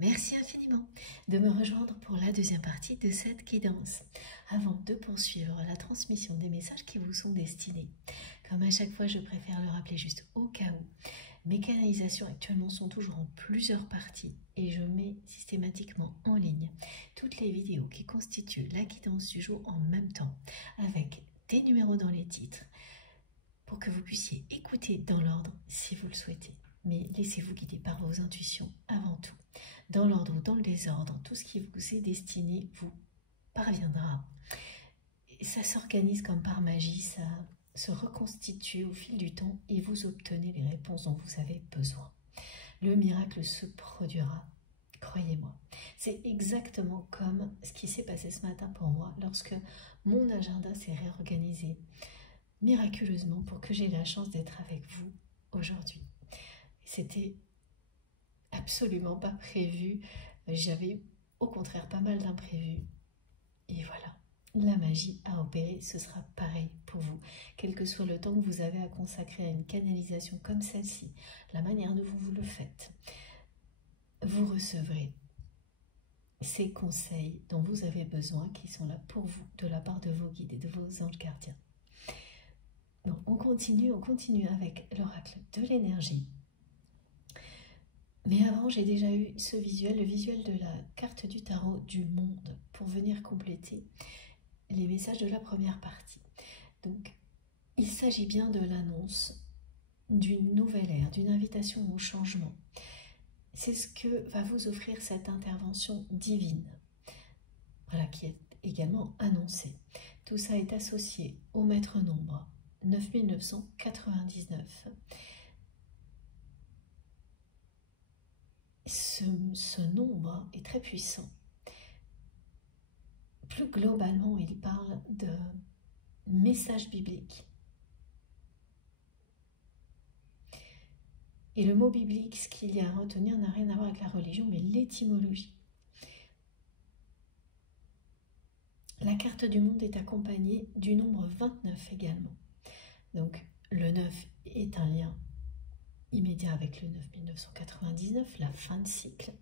Merci infiniment de me rejoindre pour la deuxième partie de cette guidance. Avant de poursuivre la transmission des messages qui vous sont destinés, comme à chaque fois je préfère le rappeler juste au cas où, mes canalisations actuellement sont toujours en plusieurs parties et je mets systématiquement en ligne toutes les vidéos qui constituent la guidance du jour en même temps, avec des numéros dans les titres, pour que vous puissiez écouter dans l'ordre si vous le souhaitez. Mais laissez-vous guider par vos intuitions avant tout. Dans l'ordre ou dans le désordre, tout ce qui vous est destiné vous parviendra. Et ça s'organise comme par magie, ça se reconstitue au fil du temps et vous obtenez les réponses dont vous avez besoin. Le miracle se produira, croyez-moi. C'est exactement comme ce qui s'est passé ce matin pour moi lorsque mon agenda s'est réorganisé miraculeusement pour que j'aie la chance d'être avec vous aujourd'hui. C'était absolument pas prévu, j'avais au contraire pas mal d'imprévus. Et voilà, la magie a opéré, ce sera pareil pour vous. Quel que soit le temps que vous avez à consacrer à une canalisation comme celle-ci, la manière dont vous le faites, vous recevrez ces conseils dont vous avez besoin qui sont là pour vous, de la part de vos guides et de vos anges gardiens. Donc on continue avec l'oracle de l'énergie. Mais avant, j'ai déjà eu ce visuel, le visuel de la carte du tarot du monde, pour venir compléter les messages de la première partie. Donc, il s'agit bien de l'annonce d'une nouvelle ère, d'une invitation au changement. C'est ce que va vous offrir cette intervention divine, voilà, qui est également annoncée. Tout ça est associé au maître nombre, 9999. Ce nombre est très puissant. Plus globalement, il parle de message biblique. Et le mot biblique, ce qu'il y a à retenir n'a rien à voir avec la religion, mais l'étymologie. La carte du monde est accompagnée du nombre 29 également. Donc le 9 est un lien immédiat avec le 9999, la fin de cycle,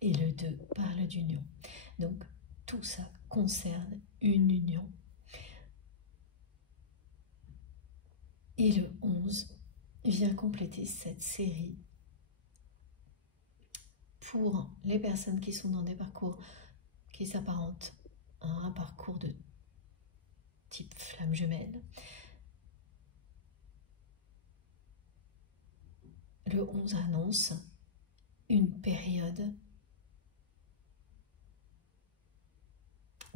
et le 2 parle d'union. Donc tout ça concerne une union. Et le 11 vient compléter cette série pour les personnes qui sont dans des parcours qui s'apparentent à un parcours de type flamme jumelle. Le 11 annonce une période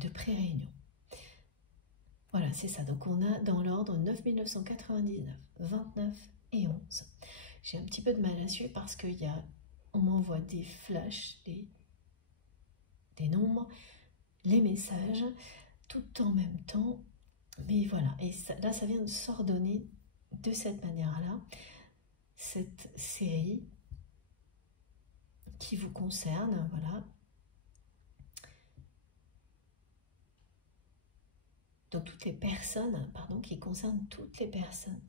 de pré-réunion. Voilà, c'est ça. Donc on a dans l'ordre 9999, 29 et 11. J'ai un petit peu de mal à suivre parce qu'on m'envoie des flashs, des nombres, les messages, tout en même temps. Mais voilà, et là ça vient de s'ordonner de cette manière-là. Cette série qui vous concerne, voilà. Donc toutes les personnes, pardon, qui concernent toutes les personnes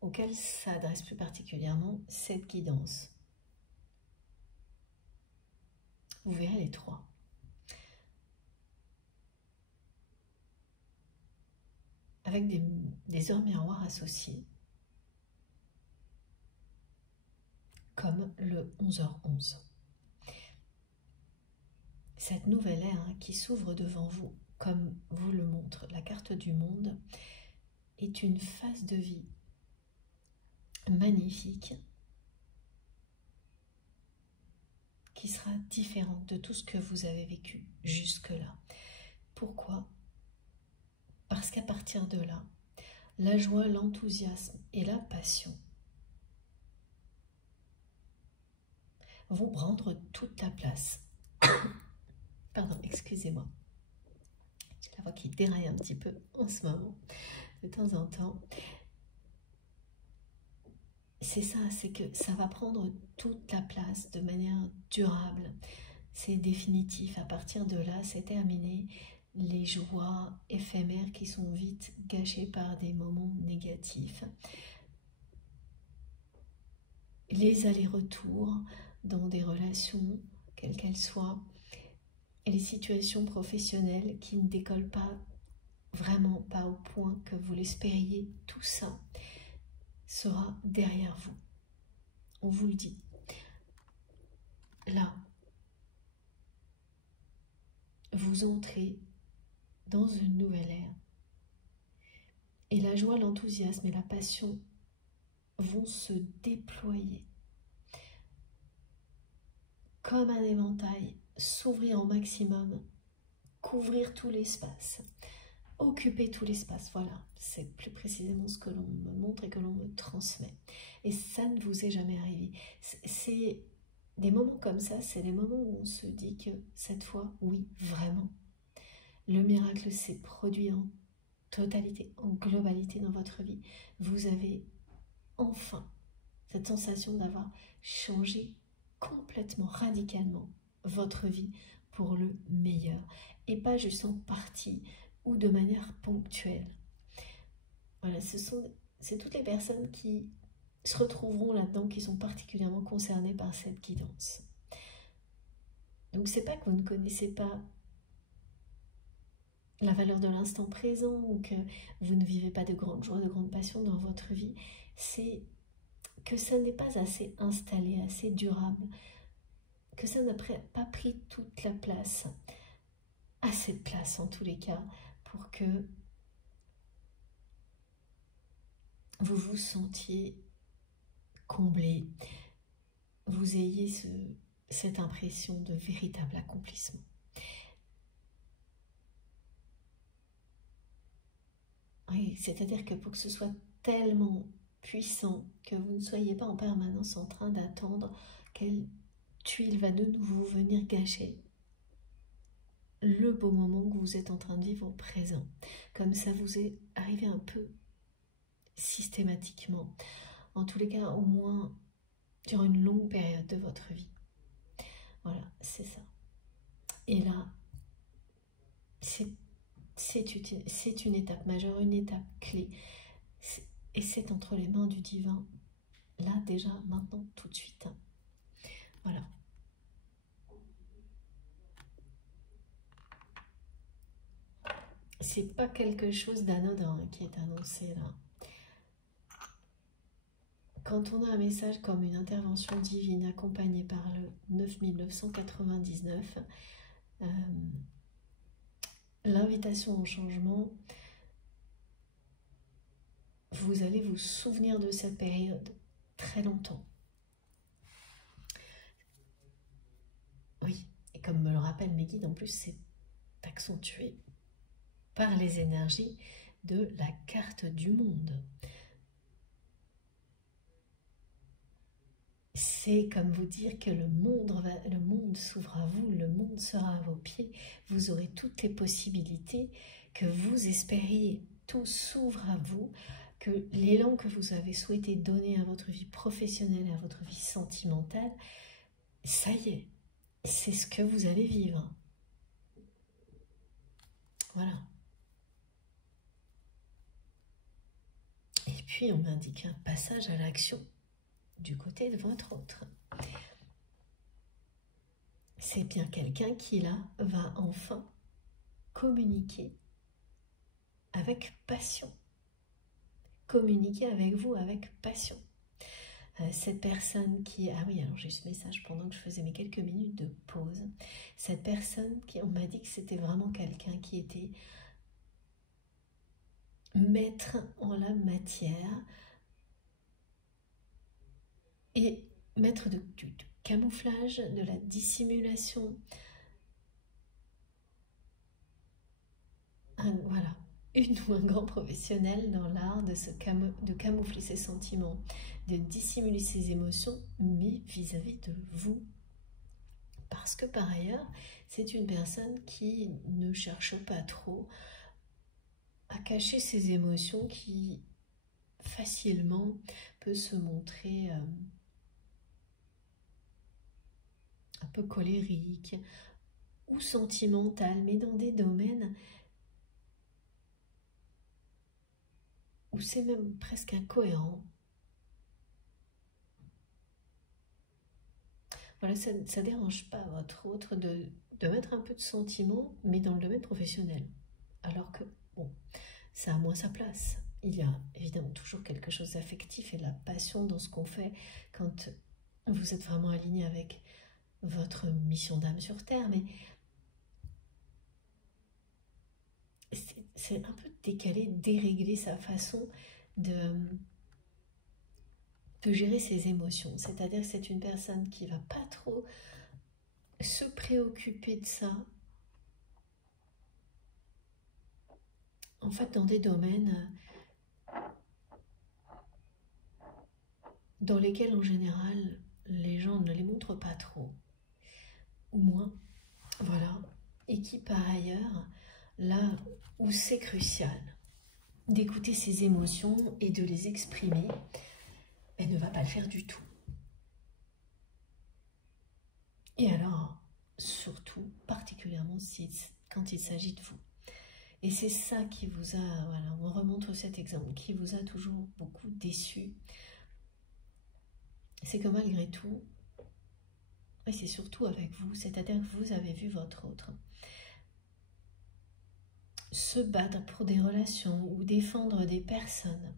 auxquelles s'adresse plus particulièrement cette guidance. Vous verrez les trois. Avec des heures miroirs associées, comme le 11h11. Cette nouvelle ère qui s'ouvre devant vous, comme vous le montre la carte du monde, est une phase de vie magnifique qui sera différente de tout ce que vous avez vécu jusque-là. Pourquoi ? Parce qu'à partir de là, la joie, l'enthousiasme et la passion vont prendre toute la place. Pardon, excusez-moi. J'ai la voix qui déraille un petit peu en ce moment, de temps en temps. C'est ça, c'est que ça va prendre toute la place de manière durable. C'est définitif. À partir de là, c'est terminé. Les joies éphémères qui sont vite gâchées par des moments négatifs. les allers-retours dans des relations, quelles qu'elles soient, et les situations professionnelles qui ne décollent pas, vraiment pas au point que vous l'espériez, tout ça sera derrière vous. On vous le dit. Là, vous entrez dans une nouvelle ère. Et la joie, l'enthousiasme et la passion vont se déployer comme un éventail, s'ouvrir au maximum, couvrir tout l'espace, occuper tout l'espace. Voilà, c'est plus précisément ce que l'on me montre et que l'on me transmet. Et ça ne vous est jamais arrivé. C'est des moments comme ça, c'est des moments où on se dit que cette fois, oui, vraiment, le miracle s'est produit en totalité, en globalité dans votre vie. Vous avez enfin cette sensation d'avoir changé complètement, radicalement votre vie pour le meilleur. Et pas juste en partie ou de manière ponctuelle. Voilà, c'est toutes les personnes qui se retrouveront là-dedans, qui sont particulièrement concernées par cette guidance. Donc c'est pas que vous ne connaissez pas la valeur de l'instant présent ou que vous ne vivez pas de grandes joies, de grandes passions dans votre vie, c'est que ça n'est pas assez installé, assez durable, que ça n'a pas pris toute la place, assez de place en tous les cas, pour que vous vous sentiez comblé, vous ayez cette impression de véritable accomplissement. Oui, c'est-à-dire que pour que ce soit tellement puissant que vous ne soyez pas en permanence en train d'attendre quelle tuile va de nouveau venir gâcher le beau moment que vous êtes en train de vivre au présent. Comme ça vous est arrivé un peu systématiquement, en tous les cas au moins durant une longue période de votre vie. Voilà, c'est ça. Et là, c'est une étape majeure, une étape clé. Et c'est entre les mains du divin, là déjà, maintenant, tout de suite. Voilà. C'est pas quelque chose d'anodin qui est annoncé là. Quand on a un message comme une intervention divine accompagnée par le 9999, l'invitation au changement, vous allez vous souvenir de cette période très longtemps. Oui, et comme me le rappellent mes guides, en plus c'est accentué par les énergies de la carte du monde. C'est comme vous dire que le monde s'ouvre à vous, le monde sera à vos pieds, vous aurez toutes les possibilités que vous espériez, tout s'ouvre à vous, que l'élan que vous avez souhaité donner à votre vie professionnelle et à votre vie sentimentale, ça y est, c'est ce que vous allez vivre. Voilà. Et puis on m'indique un passage à l'action du côté de votre autre. C'est bien quelqu'un qui là va enfin communiquer avec passion. Communiquer avec vous avec passion. Cette personne qui... Ah oui, alors j'ai ce message pendant que je faisais mes quelques minutes de pause. Cette personne qui... On m'a dit que c'était vraiment quelqu'un qui était maître en la matière et maître du camouflage, de la dissimulation. Voilà, une ou un grand professionnel dans l'art de camoufler ses sentiments, de dissimuler ses émotions, mais vis-à-vis de vous. Parce que par ailleurs, c'est une personne qui ne cherche pas trop à cacher ses émotions, qui facilement peut se montrer un peu colérique ou sentimental, mais dans des domaines où c'est même presque incohérent. voilà, ça ne dérange pas votre autre de mettre un peu de sentiment, mais dans le domaine professionnel. Alors que, bon, ça a moins sa place. Il y a évidemment toujours quelque chose d'affectif et de la passion dans ce qu'on fait quand vous êtes vraiment aligné avec votre mission d'âme sur Terre, mais c'est un peu décalé, déréglé sa façon de gérer ses émotions. C'est-à-dire que c'est une personne qui va pas trop se préoccuper de ça. En fait, dans des domaines dans lesquels, en général, les gens ne les montrent pas trop, ou moins, voilà, et qui, par ailleurs, là où c'est crucial d'écouter ses émotions et de les exprimer, elle ne va pas le faire du tout. Et alors, surtout, particulièrement quand il s'agit de vous. Et c'est ça qui vous a, voilà, on remonte cet exemple, qui vous a toujours beaucoup déçu. C'est que malgré tout, et c'est surtout avec vous, c'est-à-dire que vous avez vu votre autre se battre pour des relations ou défendre des personnes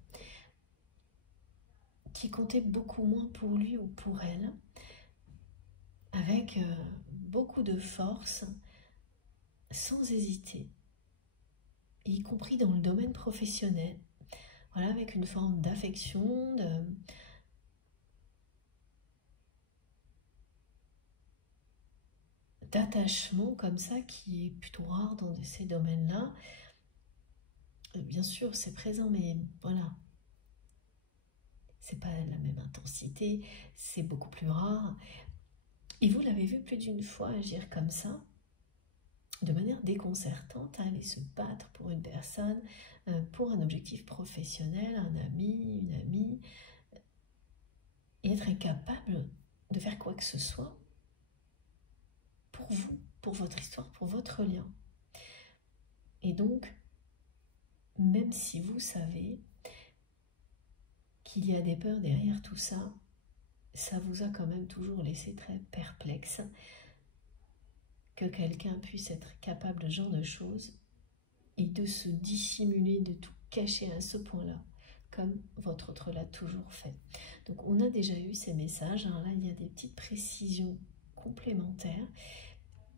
qui comptaient beaucoup moins pour lui ou pour elle, avec beaucoup de force, sans hésiter, y compris dans le domaine professionnel, voilà, avec une forme d'affection, d'attachement comme ça, qui est plutôt rare dans ces domaines-là. Bien sûr, c'est présent, mais voilà, c'est pas la même intensité, c'est beaucoup plus rare. Et vous l'avez vu plus d'une fois agir comme ça, de manière déconcertante, à aller se battre pour une personne, pour un objectif professionnel, un ami, une amie, et être incapable de faire quoi que ce soit pour vous, pour votre histoire, pour votre lien. Et donc, même si vous savez qu'il y a des peurs derrière tout ça, ça vous a quand même toujours laissé très perplexe que quelqu'un puisse être capable de ce genre de choses et de se dissimuler, de tout cacher à ce point-là, comme votre autre l'a toujours fait. Donc on a déjà eu ces messages, hein. Là il y a des petites précisions complémentaires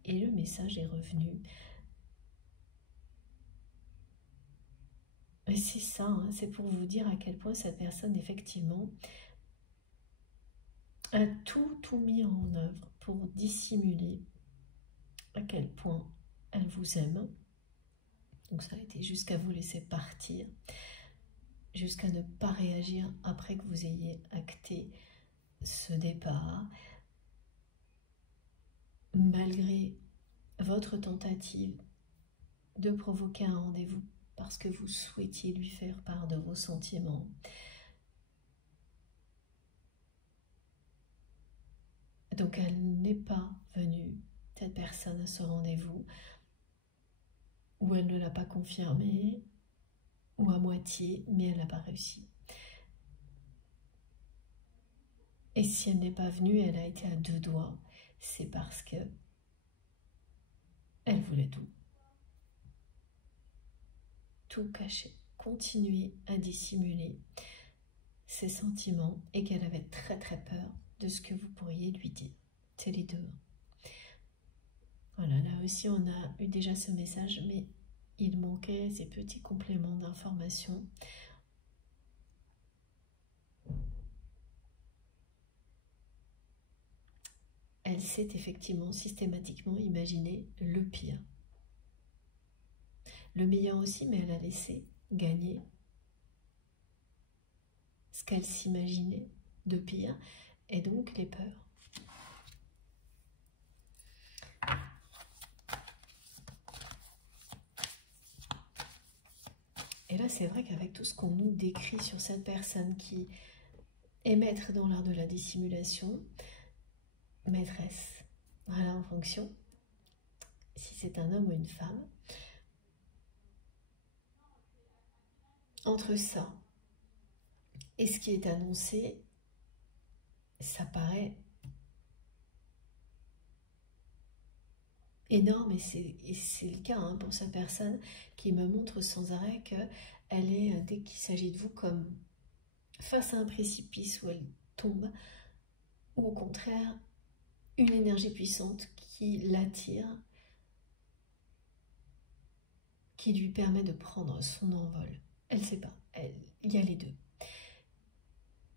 et le message est revenu. Et c'est ça, hein, c'est pour vous dire à quel point cette personne effectivement a tout mis en œuvre pour dissimuler à quel point elle vous aime. Donc ça a été jusqu'à vous laisser partir, jusqu'à ne pas réagir après que vous ayez acté ce départ, malgré votre tentative de provoquer un rendez-vous parce que vous souhaitiez lui faire part de vos sentiments. Donc elle n'est pas venue, cette personne, à ce rendez-vous, ou elle ne l'a pas confirmé, ou à moitié, mais elle n'a pas réussi. Et si elle n'est pas venue, elle a été à deux doigts, c'est parce que elle voulait tout cacher, continuer à dissimuler ses sentiments et qu'elle avait très peur de ce que vous pourriez lui dire. C'est les deux. Voilà, là aussi on a eu déjà ce message, mais il manquait ces petits compléments d'information. Elle s'est effectivement systématiquement imaginé le pire. Le meilleur aussi, mais elle a laissé gagner ce qu'elle s'imaginait de pire, et donc les peurs. Et là, c'est vrai qu'avec tout ce qu'on nous décrit sur cette personne qui est maître dans l'art de la dissimulation, maîtresse, voilà, en fonction, si c'est un homme ou une femme, entre ça et ce qui est annoncé, ça paraît énorme, et c'est le cas hein, pour cette personne qui me montre sans arrêt qu'elle est, dès qu'il s'agit de vous, comme face à un précipice où elle tombe, ou au contraire, une énergie puissante qui l'attire, qui lui permet de prendre son envol. Elle ne sait pas, il y a les deux.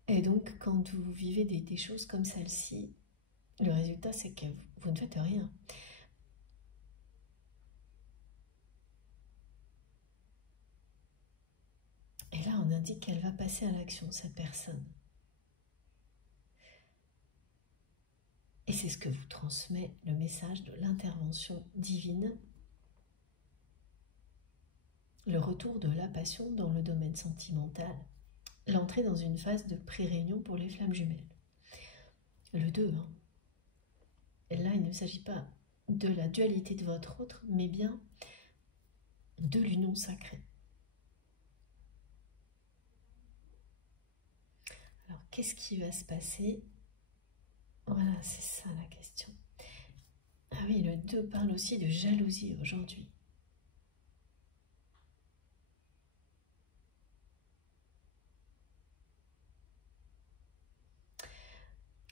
Et donc, quand vous vivez des choses comme celle-ci, le résultat, c'est que vous ne faites rien. Et là, on indique qu'elle va passer à l'action, cette personne. Et c'est ce que vous transmet le message de l'intervention divine, le retour de la passion dans le domaine sentimental, l'entrée dans une phase de pré-réunion pour les flammes jumelles. Le 2, hein. Et là, il ne s'agit pas de la dualité de votre autre, mais bien de l'union sacrée. Alors, qu'est-ce qui va se passer? Voilà, c'est ça la question. Ah oui, le 2 parle aussi de jalousie aujourd'hui.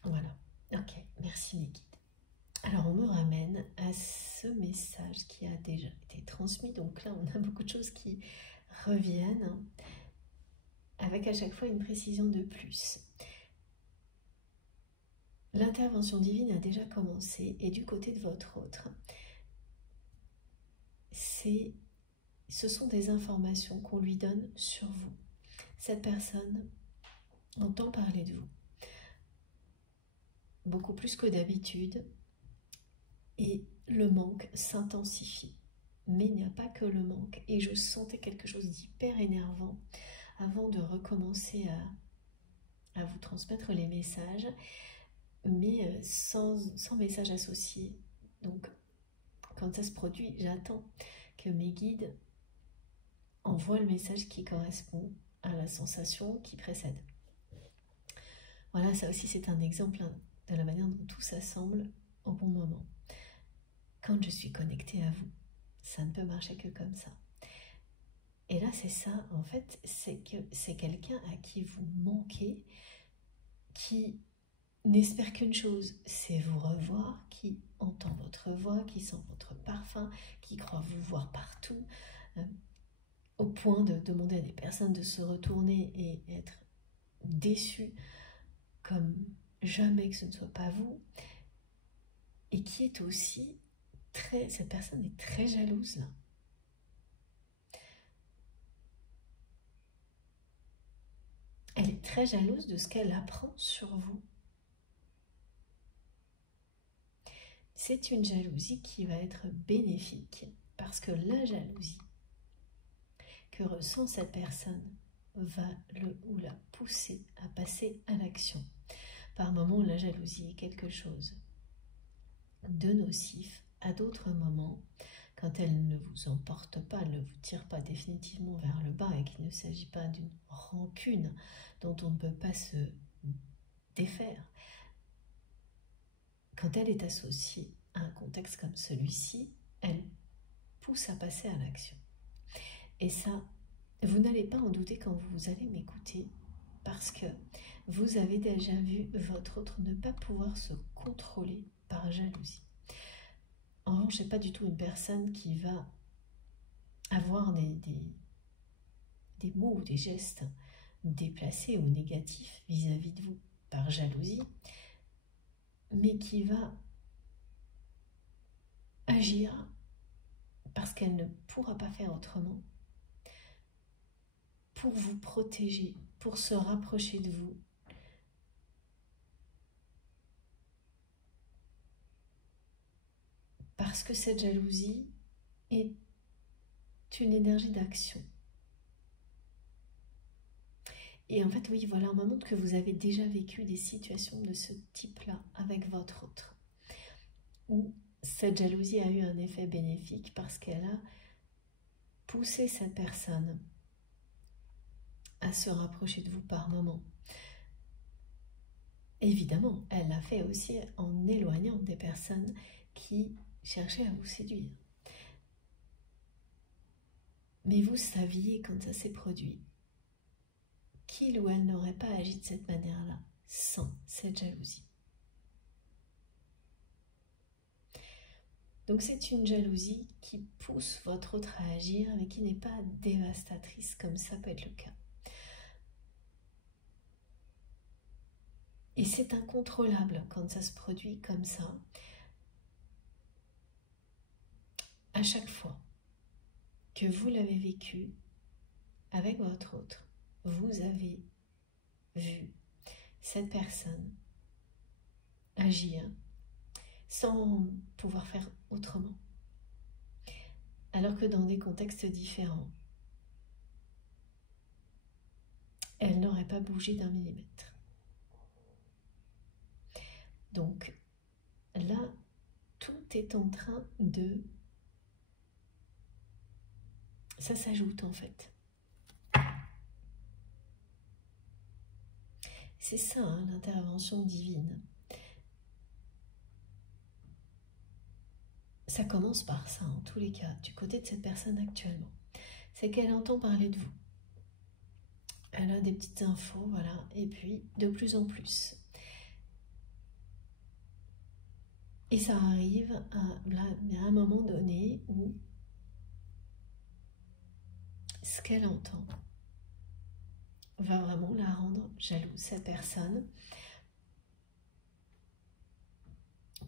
Voilà, ok, merci mes guides. Alors, on me ramène à ce message qui a déjà été transmis. Donc là, on a beaucoup de choses qui reviennent, avec à chaque fois une précision de plus. L'intervention divine a déjà commencé, et du côté de votre autre, ce sont des informations qu'on lui donne sur vous. Cette personne entend parler de vous, beaucoup plus que d'habitude, et le manque s'intensifie. Mais il n'y a pas que le manque, et je sentais quelque chose d'hyper énervant avant de recommencer à vous transmettre les messages, mais sans message associé. Donc, quand ça se produit, j'attends que mes guides envoient le message qui correspond à la sensation qui précède. Voilà, ça aussi c'est un exemple de la manière dont tout s'assemble au bon moment. Quand je suis connectée à vous, ça ne peut marcher que comme ça. Et là, c'est ça, en fait, c'est que c'est quelqu'un à qui vous manquez, qui n'espère qu'une chose, c'est vous revoir, qui entend votre voix, qui sent votre parfum, qui croit vous voir partout, au point de demander à des personnes de se retourner et être déçues comme jamais que ce ne soit pas vous, et qui est aussi cette personne est très jalouse là. Elle est très jalouse de ce qu'elle apprend sur vous. C'est une jalousie qui va être bénéfique, parce que la jalousie que ressent cette personne va le ou la pousser à passer à l'action. Par moments, la jalousie est quelque chose de nocif. À d'autres moments, quand elle ne vous emporte pas, elle ne vous tire pas définitivement vers le bas et qu'il ne s'agit pas d'une rancune dont on ne peut pas se défaire, quand elle est associée à un contexte comme celui-ci, elle pousse à passer à l'action. Et ça, vous n'allez pas en douter quand vous allez m'écouter, parce que vous avez déjà vu votre autre ne pas pouvoir se contrôler par jalousie. En revanche, ce n'est pas du tout une personne qui va avoir des mots ou des gestes déplacés ou négatifs vis-à-vis de vous par jalousie, mais qui va agir parce qu'elle ne pourra pas faire autrement, pour vous protéger, pour se rapprocher de vous. Parce que cette jalousie est une énergie d'action. Et en fait, oui, voilà, on me montre que vous avez déjà vécu des situations de ce type-là avec votre autre, où cette jalousie a eu un effet bénéfique parce qu'elle a poussé cette personne à se rapprocher de vous par moments. Évidemment, elle l'a fait aussi en éloignant des personnes qui cherchait à vous séduire. Mais vous saviez quand ça s'est produit qu'il ou elle n'aurait pas agi de cette manière-là sans cette jalousie. Donc c'est une jalousie qui pousse votre autre à agir, mais qui n'est pas dévastatrice comme ça peut être le cas. Et c'est incontrôlable quand ça se produit comme ça. À chaque fois que vous l'avez vécu avec votre autre, vous avez vu cette personne agir sans pouvoir faire autrement. Alors que dans des contextes différents, elle n'aurait pas bougé d'un millimètre. Donc là, tout est en train de... Ça s'ajoute en fait. C'est ça, hein, l'intervention divine. Ça commence par ça, en tous les cas, du côté de cette personne actuellement. C'est qu'elle entend parler de vous. Elle a des petites infos, voilà, et puis de plus en plus. Et ça arrive à un moment donné où ce qu'elle entend va vraiment la rendre jalouse, cette personne,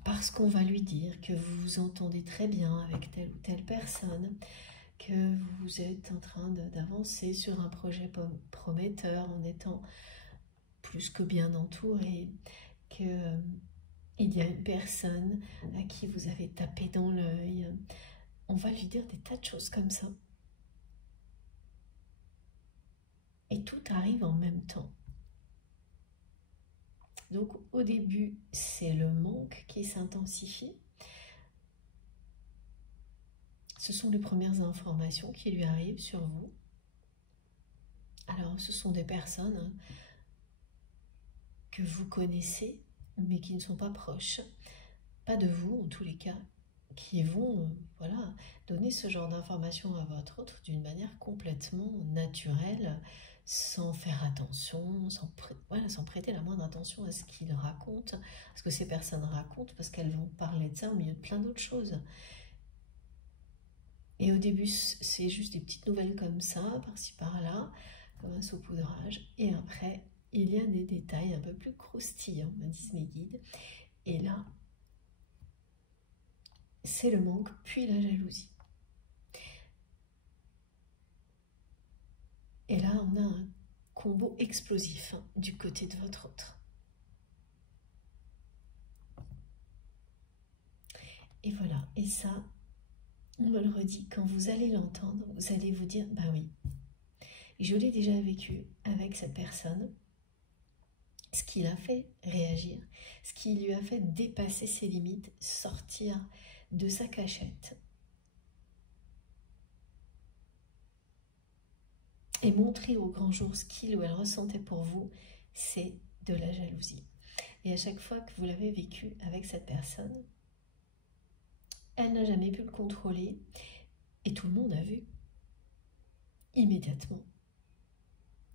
parce qu'on va lui dire que vous vous entendez très bien avec telle ou telle personne, que vous êtes en train d'avancer sur un projet prometteur en étant plus que bien entouré, qu'il y a une personne à qui vous avez tapé dans l'œil. On va lui dire des tas de choses comme ça. Et tout arrive en même temps. Donc au début, c'est le manque qui s'intensifie. Ce sont les premières informations qui lui arrivent sur vous. Alors ce sont des personnes que vous connaissez, mais qui ne sont pas proches. Pas de vous en tous les cas, qui vont voilà, donner ce genre d'informations à votre autre d'une manière complètement naturelle, sans faire attention, sans prêter la moindre attention à ce qu'ils racontent, à ce que ces personnes racontent, parce qu'elles vont parler de ça au milieu de plein d'autres choses. Et au début, c'est juste des petites nouvelles comme ça, par-ci par-là, comme un saupoudrage. Et après, il y a des détails un peu plus croustillants, me disent mes guides. Et là, c'est le manque, puis la jalousie. Et là, on a un combo explosif du côté de votre autre. Et voilà, et ça, on me le redit, quand vous allez l'entendre, vous allez vous dire, bah oui, je l'ai déjà vécu avec cette personne, ce qui l'a fait réagir, ce qui lui a fait dépasser ses limites, sortir de sa cachette et montrer au grand jour ce qu'il ou elle ressentait pour vous, c'est de la jalousie. Et à chaque fois que vous l'avez vécu avec cette personne, elle n'a jamais pu le contrôler et tout le monde a vu immédiatement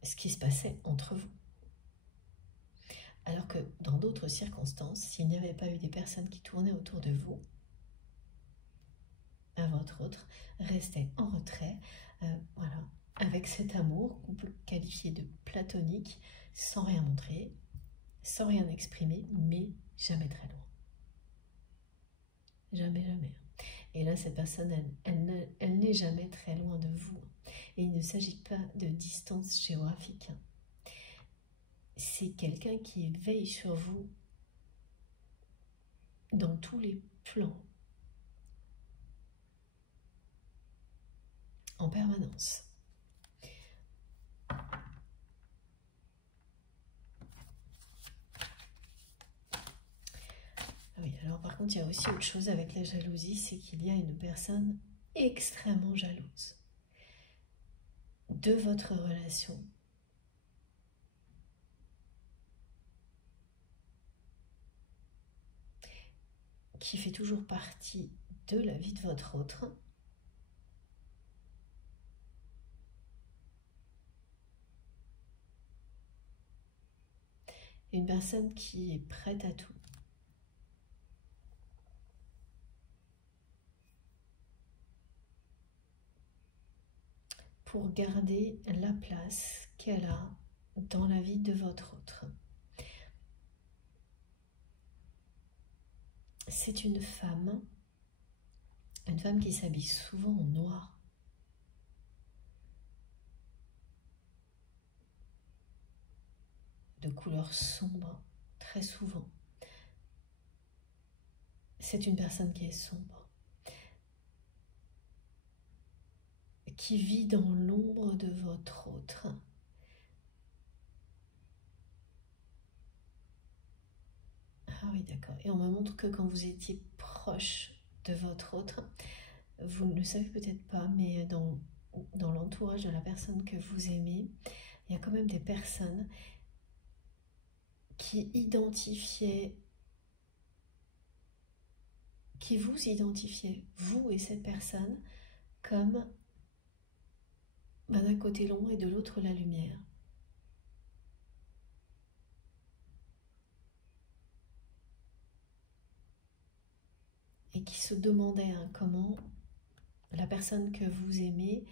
ce qui se passait entre vous. Alors que dans d'autres circonstances, s'il n'y avait pas eu des personnes qui tournaient autour de vous, votre autre restait en retrait, voilà, avec cet amour qu'on peut qualifier de platonique, sans rien montrer, sans rien exprimer, mais jamais très loin. Jamais, jamais. Et là, cette personne, elle n'est jamais très loin de vous. Et il ne s'agit pas de distance géographique. C'est quelqu'un qui veille sur vous dans tous les plans, en permanence. Oui, alors par contre, il y a aussi autre chose avec la jalousie, c'est qu'il y a une personne extrêmement jalouse de votre relation. qui fait toujours partie de la vie de votre autre. Une personne qui est prête à tout. Pour garder la place qu'elle a dans la vie de votre autre. C'est une femme qui s'habille souvent en noir. De couleur sombre, très souvent. C'est une personne qui est sombre, qui vit dans l'ombre de votre autre. Ah oui, d'accord. Et on me montre que quand vous étiez proche de votre autre, vous ne le savez peut-être pas, mais dans l'entourage de la personne que vous aimez, il y a quand même des personnes qui vous identifiez, vous et cette personne, comme d'un côté l'ombre et de l'autre la lumière. Et qui se demandait comment la personne que vous aimez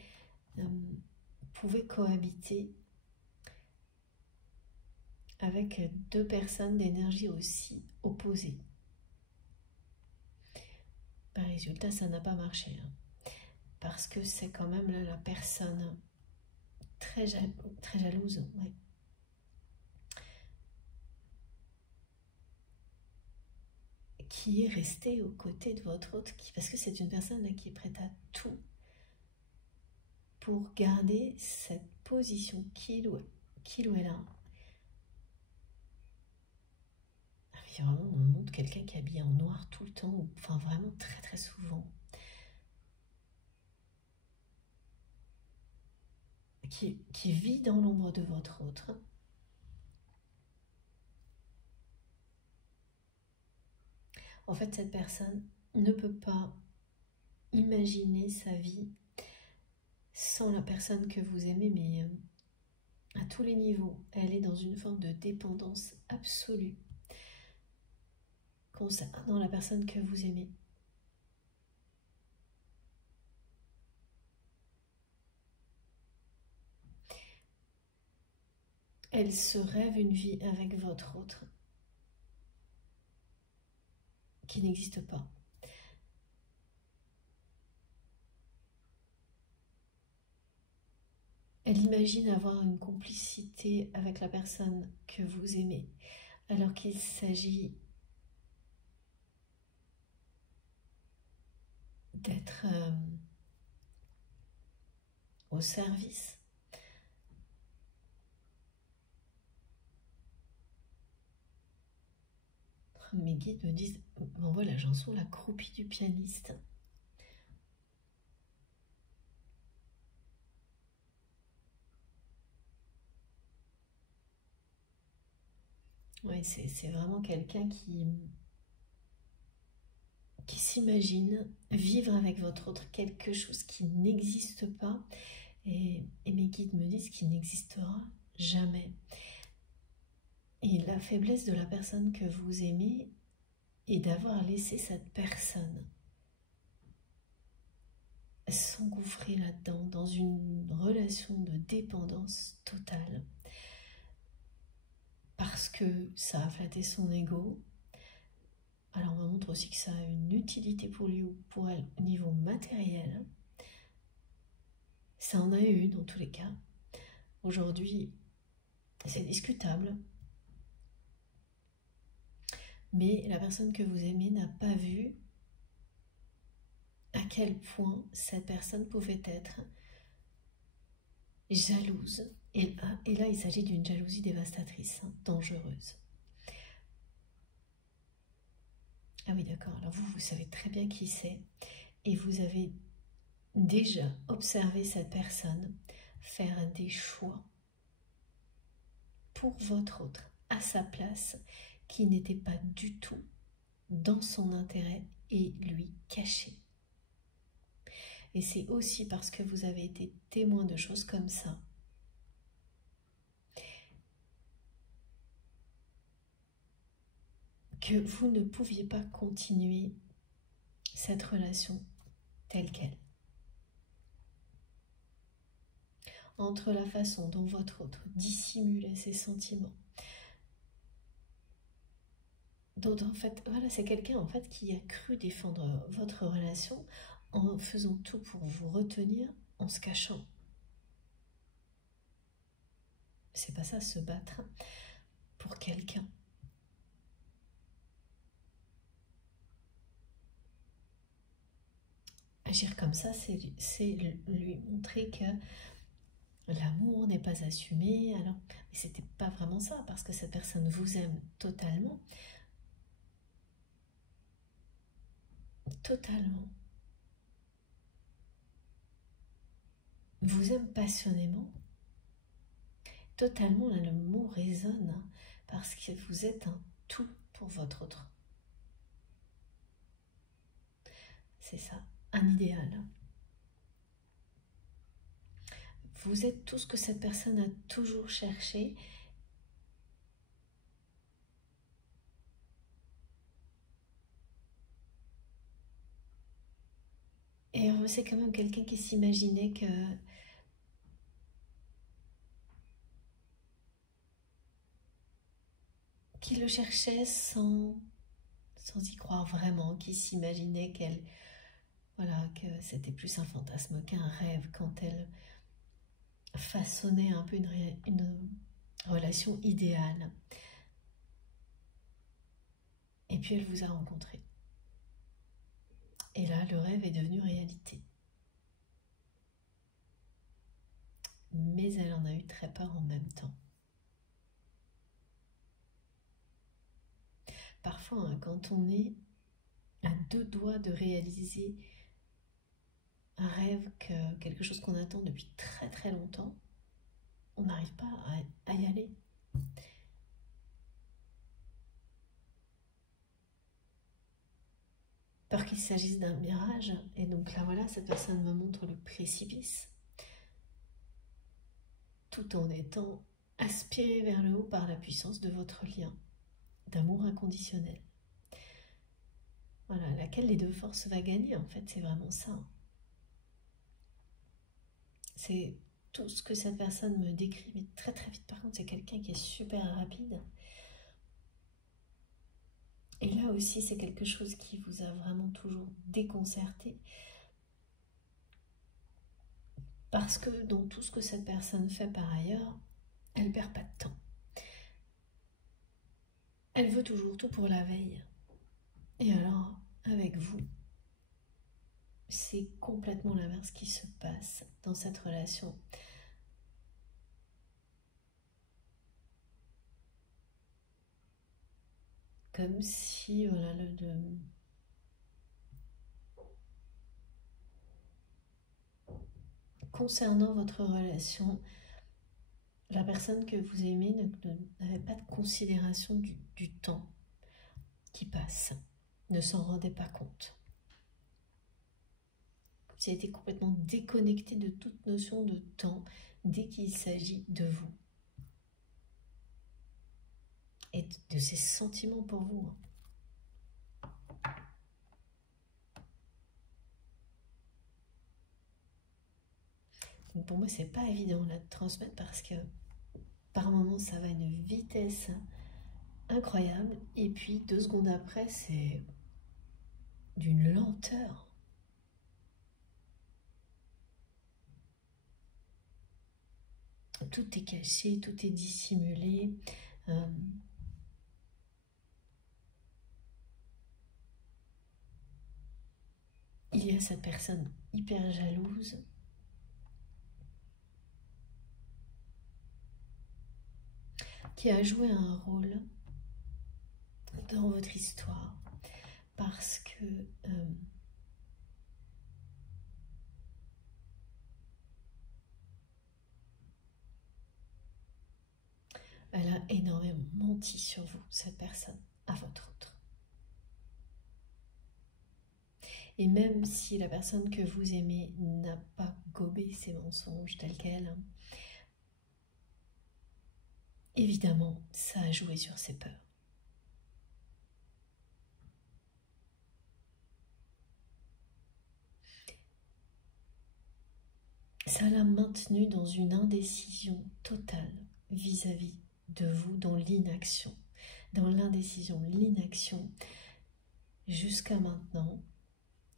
pouvait cohabiter avec deux personnes d'énergie aussi opposées. Par résultat, ça n'a pas marché. Parce que c'est quand même là, la personne très jalouse. Ouais. Qui est restée aux côtés de votre autre, parce que c'est une personne là, qui est prête à tout pour garder cette position qu'il ou elle a. Vraiment, on montre quelqu'un qui est habillé en noir tout le temps, enfin vraiment très très souvent. Qui vit dans l'ombre de votre autre. En fait, cette personne ne peut pas imaginer sa vie sans la personne que vous aimez, mais à tous les niveaux. Elle est dans une forme de dépendance absolue concernant la personne que vous aimez. Elle se rêve une vie avec votre autre qui n'existe pas. Elle imagine avoir une complicité avec la personne que vous aimez, alors qu'il s'agit d'être au service. Mes guides me disent, m'envoie la chanson La croupie du pianiste. Oui, c'est vraiment quelqu'un qui s'imagine vivre avec votre autre quelque chose qui n'existe pas. Et mes guides me disent qu'il n'existera jamais. Et la faiblesse de la personne que vous aimez est d'avoir laissé cette personne s'engouffrer là-dedans, dans une relation de dépendance totale. Parce que ça a flatté son ego. Alors on me montre aussi que ça a une utilité pour lui ou pour elle au niveau matériel. Ça en a eu dans tous les cas. Aujourd'hui, c'est discutable. Mais la personne que vous aimez n'a pas vu à quel point cette personne pouvait être jalouse. Et là, il s'agit d'une jalousie dévastatrice, dangereuse. Ah oui, d'accord. Alors vous savez très bien qui c'est. Et vous avez déjà observé cette personne faire des choix pour votre autre, à sa place, qui n'était pas du tout dans son intérêt et lui cacher. Et c'est aussi parce que vous avez été témoin de choses comme ça que vous ne pouviez pas continuer cette relation telle qu'elle. Entre la façon dont votre autre dissimulait ses sentiments, dont en fait, voilà, c'est quelqu'un en fait qui a cru défendre votre relation en faisant tout pour vous retenir, en se cachant. C'est pas ça, se battre pour quelqu'un. Agir comme ça, c'est lui montrer que l'amour n'est pas assumé. Alors, mais c'était pas vraiment ça, parce que cette personne vous aime totalement. Totalement. Vous aime passionnément. Totalement, là, le mot résonne, hein, parce que vous êtes un tout pour votre autre. C'est ça, un idéal. Vous êtes tout ce que cette personne a toujours cherché. Et c'est quand même quelqu'un qui s'imaginait que qui le cherchait sans y croire vraiment, qui s'imaginait qu'elle, voilà, que c'était plus un fantasme qu'un rêve quand elle façonnait un peu une relation idéale. Et puis elle vous a rencontré. Et là, le rêve est devenu réalité. Mais elle en a eu très peur en même temps. Parfois, hein, quand on est à deux doigts de réaliser un rêve, quelque chose qu'on attend depuis très très longtemps, on n'arrive pas à y aller. Peur qu'il s'agisse d'un mirage, et donc là voilà, cette personne me montre le précipice, tout en étant aspiré vers le haut par la puissance de votre lien d'amour inconditionnel. Voilà, laquelle des deux forces va gagner, en fait, c'est vraiment ça. C'est tout ce que cette personne me décrit, mais très très vite. Par contre, c'est quelqu'un qui est super rapide. Et là aussi, c'est quelque chose qui vous a vraiment toujours déconcerté. Parce que dans tout ce que cette personne fait par ailleurs, elle ne perd pas de temps. Elle veut toujours tout pour la veille. Et alors, avec vous, c'est complètement l'inverse qui se passe dans cette relation. Comme si, voilà, concernant votre relation, la personne que vous aimez n'avait pas de considération du temps qui passe, ne s'en rendait pas compte. Vous avez été complètement déconnecté de toute notion de temps dès qu'il s'agit de vous. Et de ses sentiments pour vous. Donc pour moi, c'est pas évident là de transmettre parce que par moments, ça va à une vitesse incroyable. Et puis 2 secondes après, c'est d'une lenteur. Tout est caché, tout est dissimulé. Il y a cette personne hyper jalouse. Qui a joué un rôle dans votre histoire. Parce que elle a énormément menti sur vous, cette personne, à votre autre. Et même si la personne que vous aimez n'a pas gobé ces mensonges tels quels, évidemment, ça a joué sur ses peurs. Ça l'a maintenu dans une indécision totale vis-à-vis de vous, dans l'inaction, dans l'indécision, l'inaction, jusqu'à maintenant,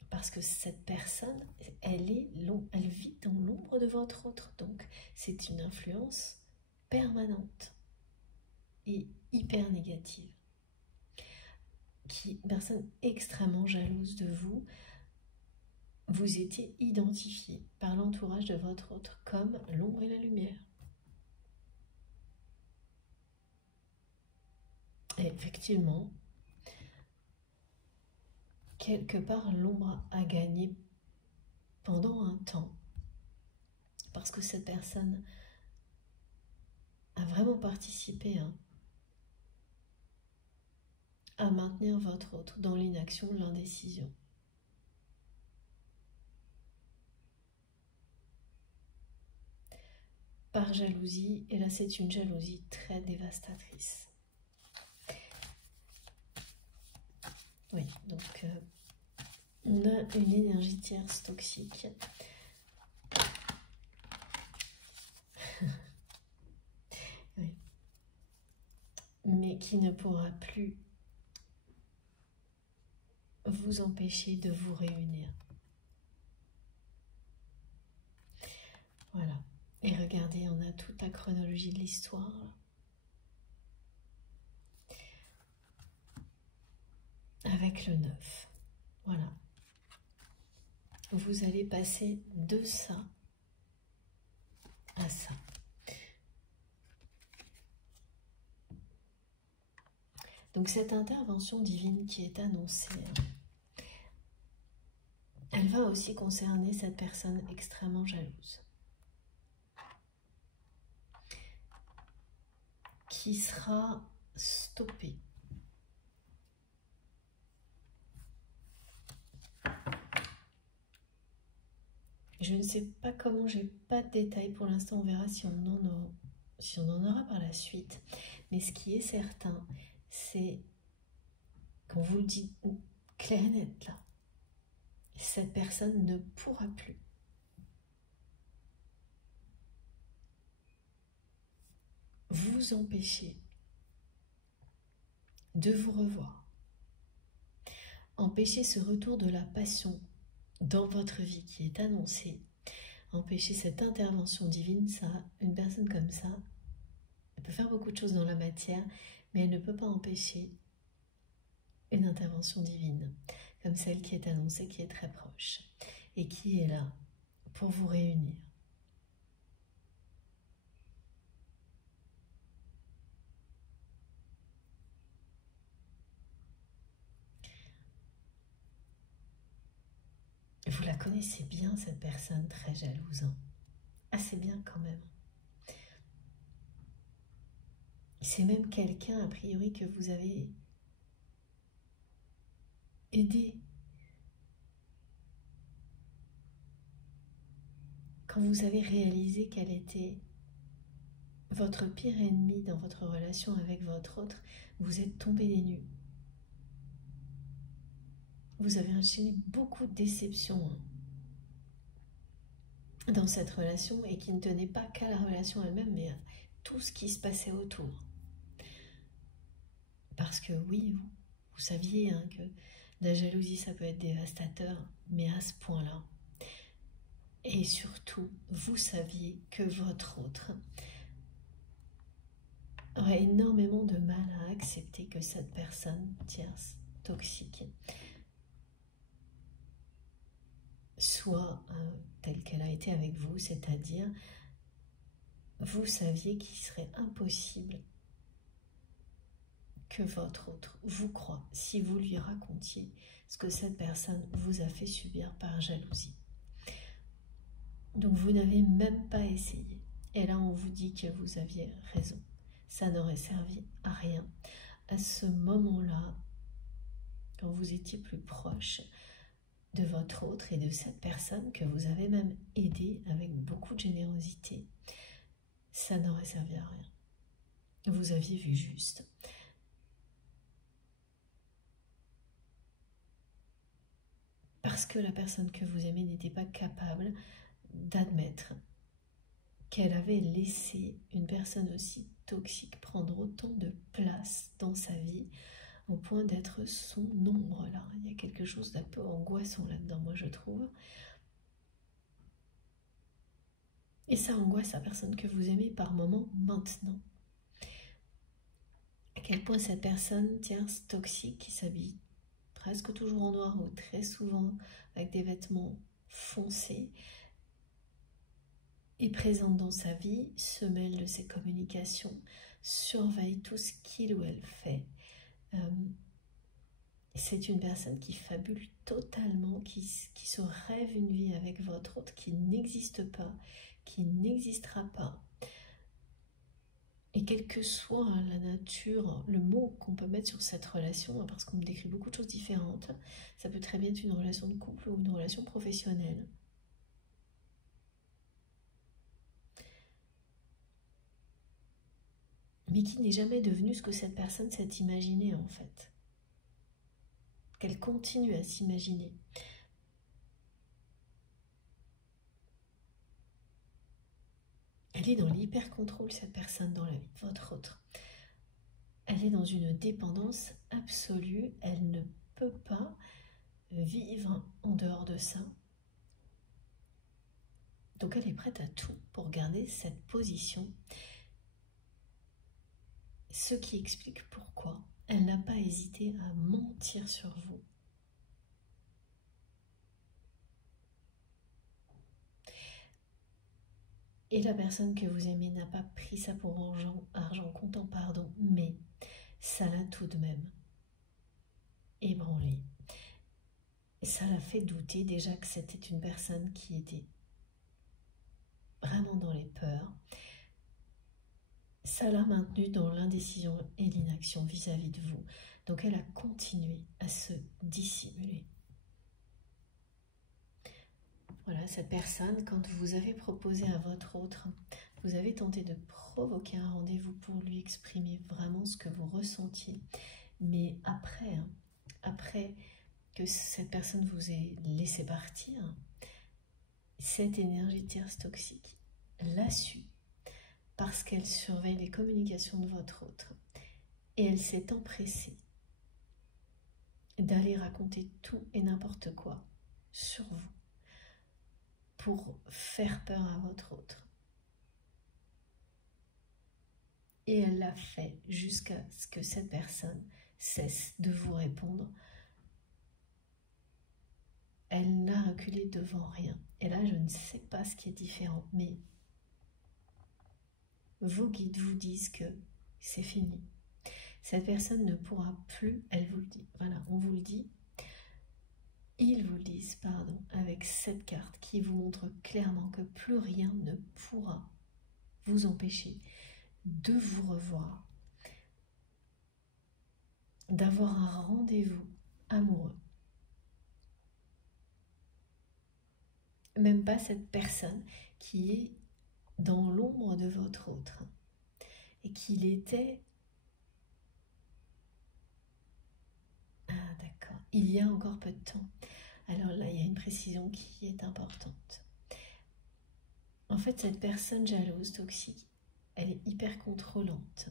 parce que cette personne, elle vit dans l'ombre de votre autre, donc c'est une influence permanente et hyper négative, une personne extrêmement jalouse de vous. Vous étiez identifié par l'entourage de votre autre comme l'ombre et la lumière. Et effectivement, quelque part, l'ombre a gagné pendant un temps, parce que cette personne a vraiment participé à maintenir votre autre dans l'inaction, l'indécision. Par jalousie, et là c'est une jalousie très dévastatrice. Oui, donc on a une énergie tierce toxique. Oui. Mais qui ne pourra plus vous empêcher de vous réunir. Voilà. Et regardez, on a toute la chronologie de l'histoire. Avec le 9. Voilà. Vous allez passer de ça à ça. Donc cette intervention divine qui est annoncée, elle va aussi concerner cette personne extrêmement jalouse, qui sera stoppée. Je ne sais pas comment, j'ai pas de détails pour l'instant, on verra si on en aura par la suite. Mais ce qui est certain, c'est qu'on vous le dit clair et net là, cette personne ne pourra plus vous empêcher de vous revoir, empêcher ce retour de la passion dans votre vie qui est annoncé, empêcher cette intervention divine. Ça, une personne comme ça, elle peut faire beaucoup de choses dans la matière, mais elle ne peut pas empêcher une intervention divine, comme celle qui est annoncée, qui est très proche, et qui est là pour vous réunir. Vous la connaissez bien, cette personne très jalouse, hein? Assez bien quand même. C'est même quelqu'un, a priori, que vous avez aidé. Quand vous avez réalisé qu'elle était votre pire ennemi dans votre relation avec votre autre, vous êtes tombé des nues. Vous avez enchaîné beaucoup de déceptions dans cette relation, et qui ne tenait pas qu'à la relation elle-même, mais à tout ce qui se passait autour. Parce que oui, vous saviez que la jalousie, ça peut être dévastateur, mais à ce point-là. Et surtout, vous saviez que votre autre aurait énormément de mal à accepter que cette personne tierce, toxique, soit telle qu'elle a été avec vous, c'est-à-dire, vous saviez qu'il serait impossible que votre autre vous croie si vous lui racontiez ce que cette personne vous a fait subir par jalousie. Donc vous n'avez même pas essayé. Et là on vous dit que vous aviez raison. Ça n'aurait servi à rien. À ce moment-là, quand vous étiez plus proche, de votre autre et de cette personne que vous avez même aidé avec beaucoup de générosité, ça n'aurait servi à rien. Vous aviez vu juste. Parce que la personne que vous aimez n'était pas capable d'admettre qu'elle avait laissé une personne aussi toxique prendre autant de place dans sa vie au point d'être son ombre là. Il y a quelque chose d'un peu angoissant là-dedans, moi je trouve. Et ça angoisse la personne que vous aimez par moment maintenant. À quel point cette personne tierce toxique qui s'habille presque toujours en noir ou très souvent avec des vêtements foncés est présente dans sa vie, se mêle de ses communications, surveille tout ce qu'il ou elle fait. C'est une personne qui fabule totalement, qui se rêve une vie avec votre autre, qui n'existe pas, qui n'existera pas. Et quelle que soit la nature, le mot qu'on peut mettre sur cette relation, parce qu'on me décrit beaucoup de choses différentes, ça peut très bien être une relation de couple ou une relation professionnelle. Mais qui n'est jamais devenu ce que cette personne s'est imaginé en fait. Qu'elle continue à s'imaginer. Elle est dans l'hyper-contrôle, cette personne, dans la vie de votre autre. Elle est dans une dépendance absolue, elle ne peut pas vivre en dehors de ça. Donc elle est prête à tout pour garder cette position. Ce qui explique pourquoi elle n'a pas hésité à mentir sur vous. Et la personne que vous aimez n'a pas pris ça pour argent comptant, pardon, mais ça l'a tout de même ébranlé. Et ça l'a fait douter déjà que c'était une personne qui était vraiment dans les peurs. Ça l'a maintenue dans l'indécision et l'inaction vis-à-vis de vous. Donc elle a continué à se dissimuler. Voilà, cette personne, quand vous avez proposé à votre autre, vous avez tenté de provoquer un rendez-vous pour lui exprimer vraiment ce que vous ressentiez. Mais après que cette personne vous ait laissé partir, cette énergie tierce toxique l'a su parce qu'elle surveille les communications de votre autre. Et elle s'est empressée d'aller raconter tout et n'importe quoi sur vous pour faire peur à votre autre. Et elle l'a fait jusqu'à ce que cette personne cesse de vous répondre. Elle n'a reculé devant rien. Et là, je ne sais pas ce qui est différent, mais vos guides vous disent que c'est fini. Cette personne ne pourra plus, elle vous le dit. Voilà, on vous le dit. Ils vous le disent, pardon, avec cette carte qui vous montre clairement que plus rien ne pourra vous empêcher de vous revoir, d'avoir un rendez-vous amoureux. Même pas cette personne qui est dans l'ombre de votre autre et qu'il était... Ah d'accord, il y a encore peu de temps. Alors là, il y a une précision qui est importante. En fait, cette personne jalouse, toxique, elle est hyper contrôlante.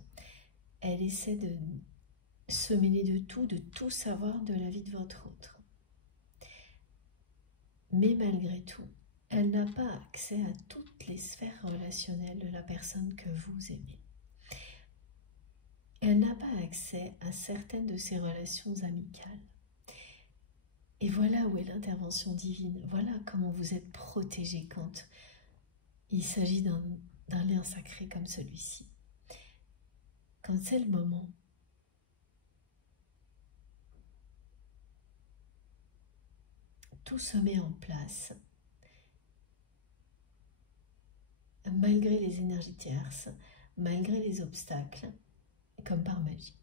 Elle essaie de se mêler de tout savoir de la vie de votre autre. Mais malgré tout, elle n'a pas accès à toutes les sphères relationnelles de la personne que vous aimez. Elle n'a pas accès à certaines de ses relations amicales. Et voilà où est l'intervention divine. Voilà comment vous êtes protégé quand il s'agit d'un lien sacré comme celui-ci. Quand c'est le moment, tout se met en place. Malgré les énergies tierces, malgré les obstacles, comme par magie.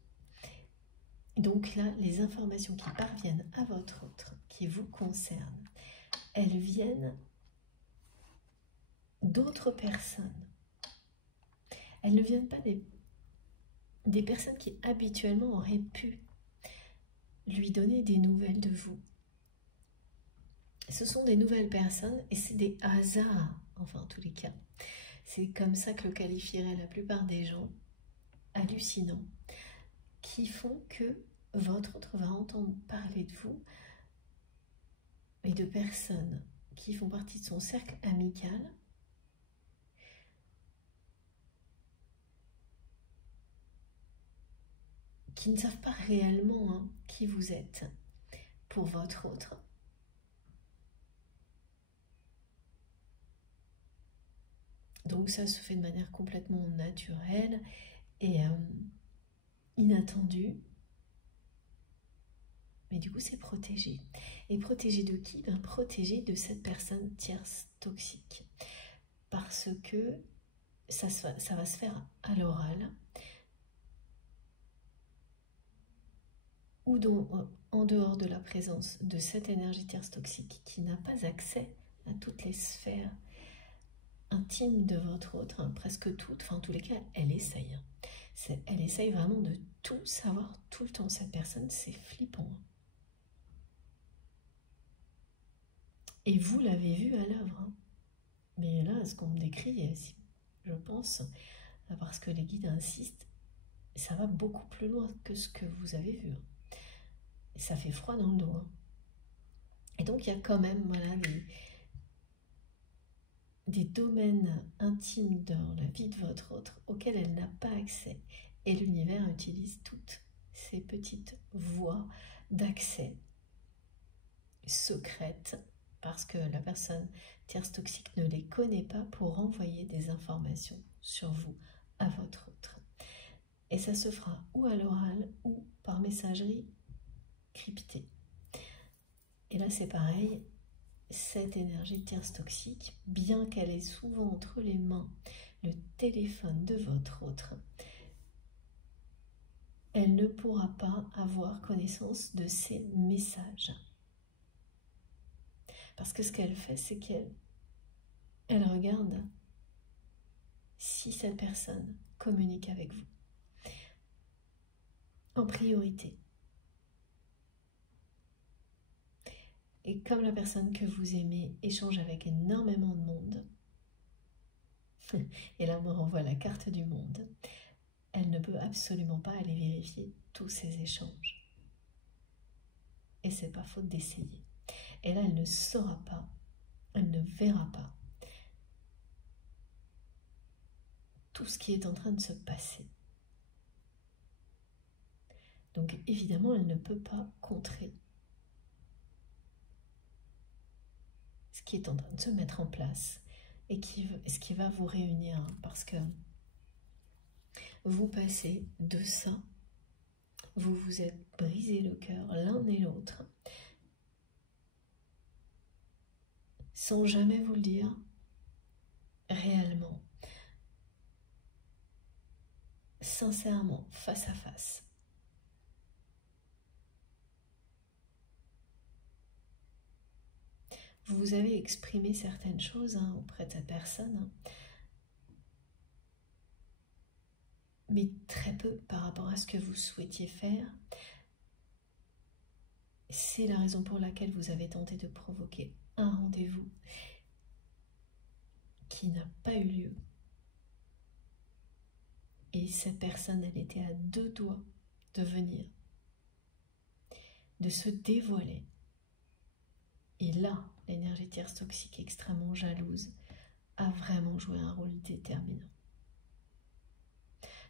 Donc là, les informations qui parviennent à votre autre, qui vous concernent, elles viennent d'autres personnes. Elles ne viennent pas des personnes qui habituellement auraient pu lui donner des nouvelles de vous. Ce sont des nouvelles personnes et c'est des hasards, enfin en tous les cas. C'est comme ça que le qualifieraient la plupart des gens, hallucinants, qui font que votre autre va entendre parler de vous et de personnes qui font partie de son cercle amical qui ne savent pas réellement qui vous êtes pour votre autre. Donc ça se fait de manière complètement naturelle et inattendue. Mais du coup, c'est protégé. Et protégé de qui? Ben, protégé de cette personne tierce toxique. Parce que ça va se faire à l'oral ou en dehors de la présence de cette énergie tierce toxique qui n'a pas accès à toutes les sphères intimes de votre autre, presque toutes, enfin en tous les cas, elle essaye. Elle essaye vraiment de tout savoir tout le temps. Cette personne, c'est flippant. Et vous l'avez vu à l'œuvre. Mais là, ce qu'on me décrit, je pense, parce que les guides insistent, ça va beaucoup plus loin que ce que vous avez vu. Et ça fait froid dans le dos. Et donc, il y a quand même voilà, des domaines intimes dans la vie de votre autre auxquels elle n'a pas accès. Et l'univers utilise toutes ces petites voies d'accès secrètes parce que la personne tierce toxique ne les connaît pas pour envoyer des informations sur vous à votre autre. Et ça se fera ou à l'oral ou par messagerie cryptée. Et là c'est pareil, cette énergie tierce toxique, bien qu'elle ait souvent entre les mains le téléphone de votre autre, elle ne pourra pas avoir connaissance de ces messages. Parce que ce qu'elle fait, c'est qu'elle regarde si cette personne communique avec vous en priorité. Et comme la personne que vous aimez échange avec énormément de monde, et là me renvoie la carte du monde, elle ne peut absolument pas aller vérifier tous ces échanges. Et c'est pas faute d'essayer. Et là, elle ne saura pas, elle ne verra pas tout ce qui est en train de se passer. Donc évidemment, elle ne peut pas contrer ce qui est en train de se mettre en place et ce qui va vous réunir, parce que vous passez de ça, vous vous êtes brisé le cœur l'un et l'autre, sans jamais vous le dire réellement, sincèrement, face à face. Vous avez exprimé certaines choses auprès de cette personne, mais très peu par rapport à ce que vous souhaitiez faire. C'est la raison pour laquelle vous avez tenté de provoquer un rendez-vous qui n'a pas eu lieu. Et cette personne, elle était à 2 doigts de venir, de se dévoiler. Et là, l'énergie tierce toxique extrêmement jalouse a vraiment joué un rôle déterminant.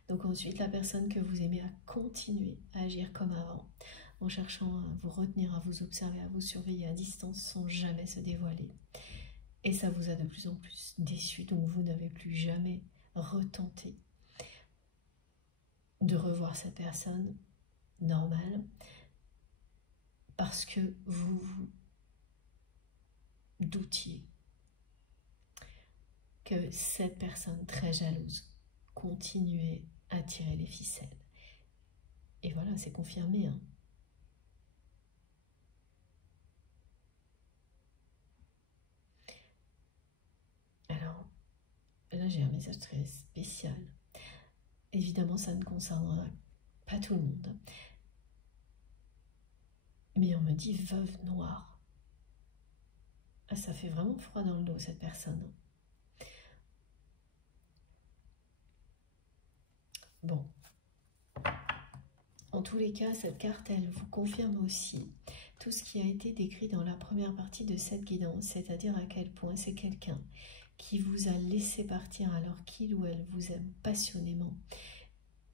Donc ensuite, la personne que vous aimez a continué à agir comme avant, en cherchant à vous retenir, à vous observer, à vous surveiller à distance sans jamais se dévoiler. Et ça vous a de plus en plus déçu, donc vous n'avez plus jamais retenté de revoir cette personne normale, parce que vous vous doutiez que cette personne très jalouse continuait à tirer les ficelles. Et voilà, c'est confirmé. là, j'ai un message très spécial. Évidemment, ça ne concernera pas tout le monde. Mais on me dit veuve noire. Ah, ça fait vraiment froid dans le dos, cette personne. Bon. En tous les cas, cette carte, elle vous confirme aussi tout ce qui a été décrit dans la première partie de cette guidance, c'est-à-dire à quel point c'est quelqu'un qui vous a laissé partir alors qu'il ou elle vous aime passionnément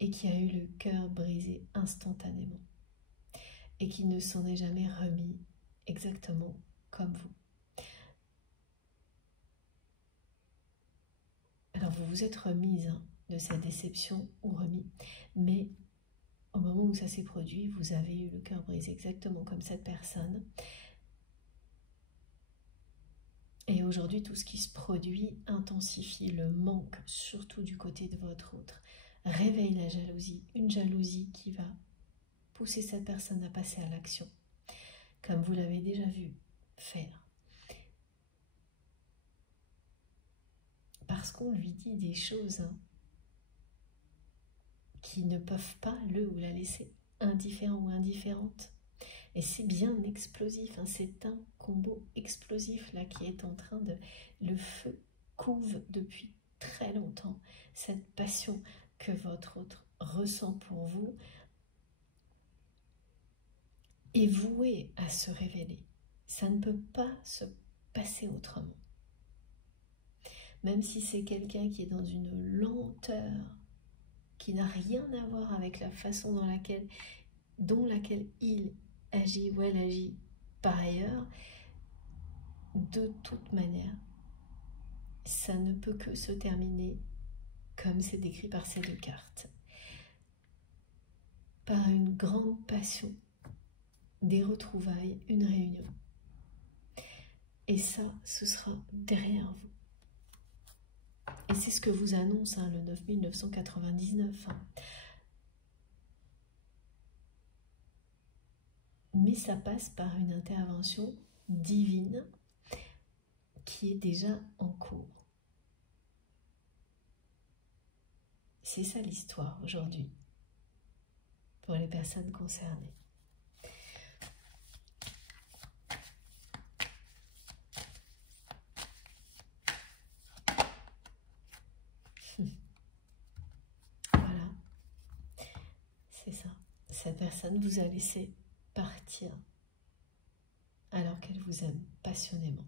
et qui a eu le cœur brisé instantanément et qui ne s'en est jamais remis exactement comme vous. Alors vous vous êtes remise de cette déception ou remis, mais au moment où ça s'est produit, vous avez eu le cœur brisé exactement comme cette personne. Et aujourd'hui, tout ce qui se produit intensifie le manque, surtout du côté de votre autre. Réveille la jalousie, une jalousie qui va pousser cette personne à passer à l'action, comme vous l'avez déjà vu faire. Parce qu'on lui dit des choses qui ne peuvent pas le ou la laisser indifférent ou indifférente. Et c'est bien explosif, c'est un combo explosif là qui est en train de... Le feu couve depuis très longtemps. Cette passion que votre autre ressent pour vous est vouée à se révéler. Ça ne peut pas se passer autrement. Même si c'est quelqu'un qui est dans une lenteur, qui n'a rien à voir avec la façon dont laquelle il agit ou elle agit par ailleurs, de toute manière, ça ne peut que se terminer comme c'est décrit par ces deux cartes. Par une grande passion, des retrouvailles, une réunion. Et ça, ce sera derrière vous. Et c'est ce que vous annonce le 9999. Mais ça passe par une intervention divine qui est déjà en cours. C'est ça l'histoire aujourd'hui pour les personnes concernées. Voilà, c'est ça. Cette personne vous a laissé partir alors qu'elle vous aime passionnément.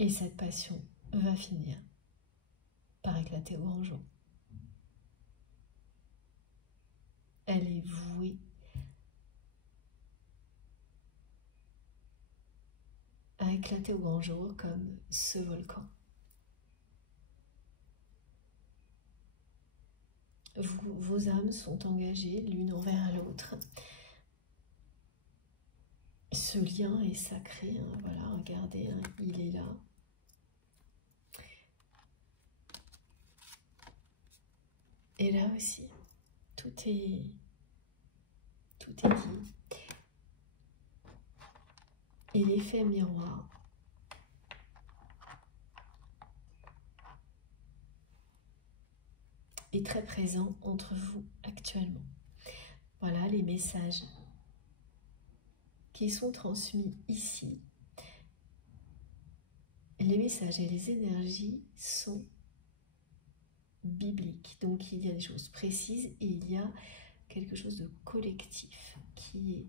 Et cette passion va finir par éclater au grand jour. Elle est vouée à éclater au grand jour comme ce volcan. Vos âmes sont engagées l'une envers l'autre. Ce lien est sacré, voilà, regardez, il est là. Et là aussi, tout est dit. Et l'effet miroir est très présent entre vous actuellement. Voilà les messages qui sont transmis ici. Les messages et les énergies sont bibliques. Donc il y a des choses précises et il y a quelque chose de collectif qui est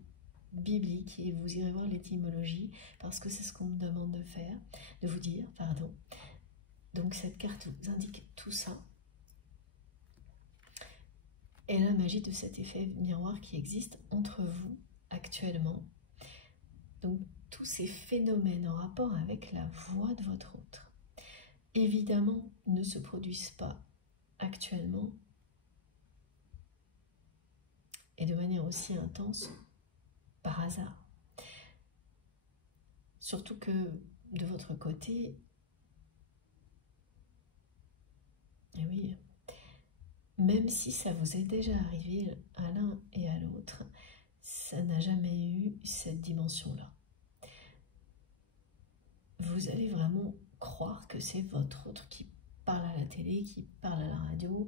biblique. Et vous irez voir l'étymologie parce que c'est ce qu'on me demande de faire, de vous dire, pardon. Donc cette carte vous indique tout ça. Et la magie de cet effet miroir qui existe entre vous actuellement. Donc tous ces phénomènes en rapport avec la voix de votre autre, évidemment, ne se produisent pas actuellement et de manière aussi intense par hasard. Surtout que de votre côté, et oui, même si ça vous est déjà arrivé à l'un et à l'autre, ça n'a jamais eu cette dimension-là. Vous allez vraiment croire que c'est votre autre qui parle à la télé, qui parle à la radio,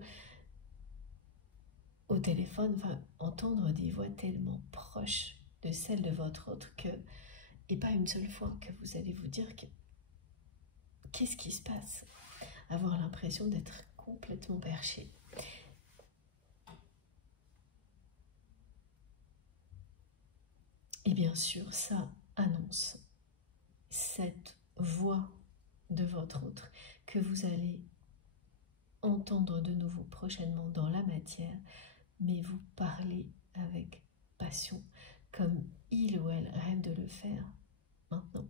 au téléphone, enfin, entendre des voix tellement proches de celles de votre autre que, et pas une seule fois, que vous allez vous dire que qu'est-ce qui se passe? Avoir l'impression d'être complètement perché. Et bien sûr, ça annonce cette voix de votre autre que vous allez entendre de nouveau prochainement dans la matière, mais vous parlez avec passion, comme il ou elle rêve de le faire maintenant.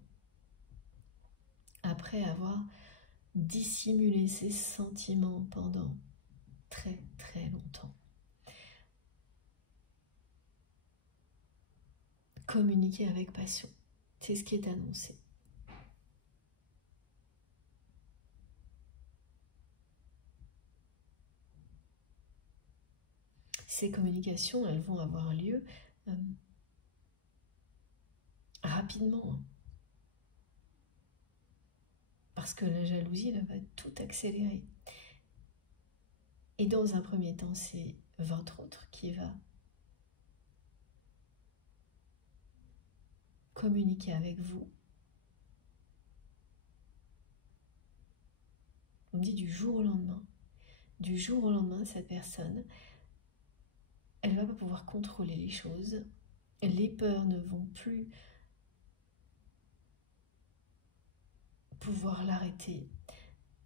Après avoir dissimulé ses sentiments pendant très très longtemps. Communiquer avec passion, c'est ce qui est annoncé. Ces communications, elles vont avoir lieu rapidement. Parce que la jalousie, elle va tout accélérer. Et dans un premier temps, c'est votre autre qui va communiquer avec vous. On dit du jour au lendemain. Du jour au lendemain, cette personne, elle ne va pas pouvoir contrôler les choses. Les peurs ne vont plus pouvoir l'arrêter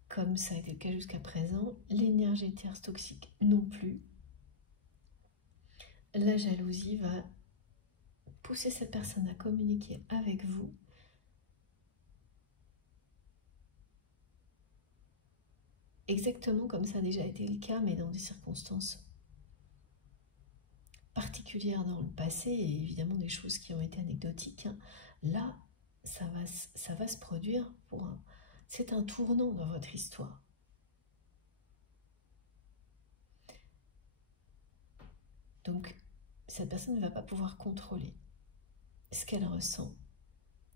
comme ça a été le cas jusqu'à présent. L'énergie tierce toxique non plus. La jalousie va pousser cette personne à communiquer avec vous exactement comme ça a déjà été le cas, mais dans des circonstances particulières dans le passé, et évidemment des choses qui ont été anecdotiques. Là, ça va se produire pour un... C'est un tournant dans votre histoire. Donc, cette personne ne va pas pouvoir contrôler ce qu'elle ressent,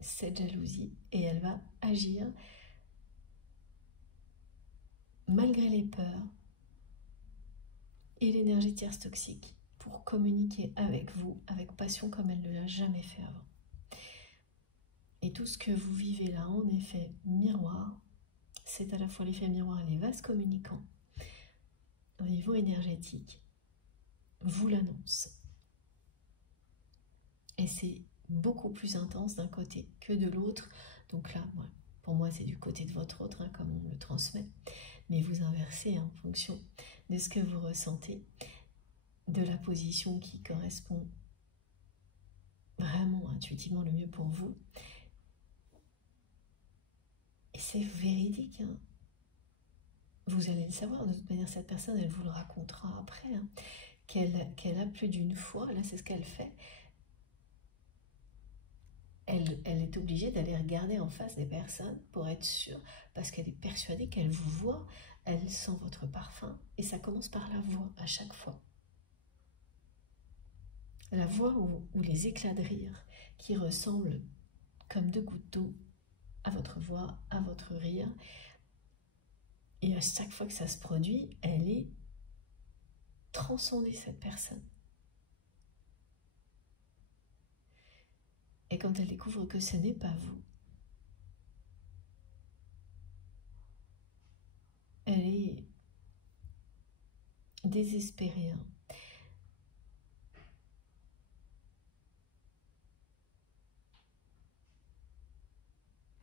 cette jalousie, et elle va agir malgré les peurs et l'énergie tierce toxique pour communiquer avec vous, avec passion comme elle ne l'a jamais fait avant. Et tout ce que vous vivez là, en effet, miroir, c'est à la fois l'effet miroir et les vases communicants. Au niveau énergétique, vous l'annonce. Et c'est beaucoup plus intense d'un côté que de l'autre. Donc là, pour moi, c'est du côté de votre autre, comme on le transmet. Mais vous inversez en fonction de ce que vous ressentez, de la position qui correspond vraiment intuitivement le mieux pour vous. Et c'est véridique. Vous allez le savoir, de toute manière, cette personne, elle vous le racontera après, qu'elle a plus d'une fois, là c'est ce qu'elle fait, elle est obligée d'aller regarder en face des personnes pour être sûre, parce qu'elle est persuadée qu'elle vous voit, elle sent votre parfum, et ça commence par la voix à chaque fois. La voix ou les éclats de rire qui ressemblent comme deux gouttes d'eau à votre voix, à votre rire. Et à chaque fois que ça se produit, elle est transcendée, cette personne. Et quand elle découvre que ce n'est pas vous, elle est désespérée.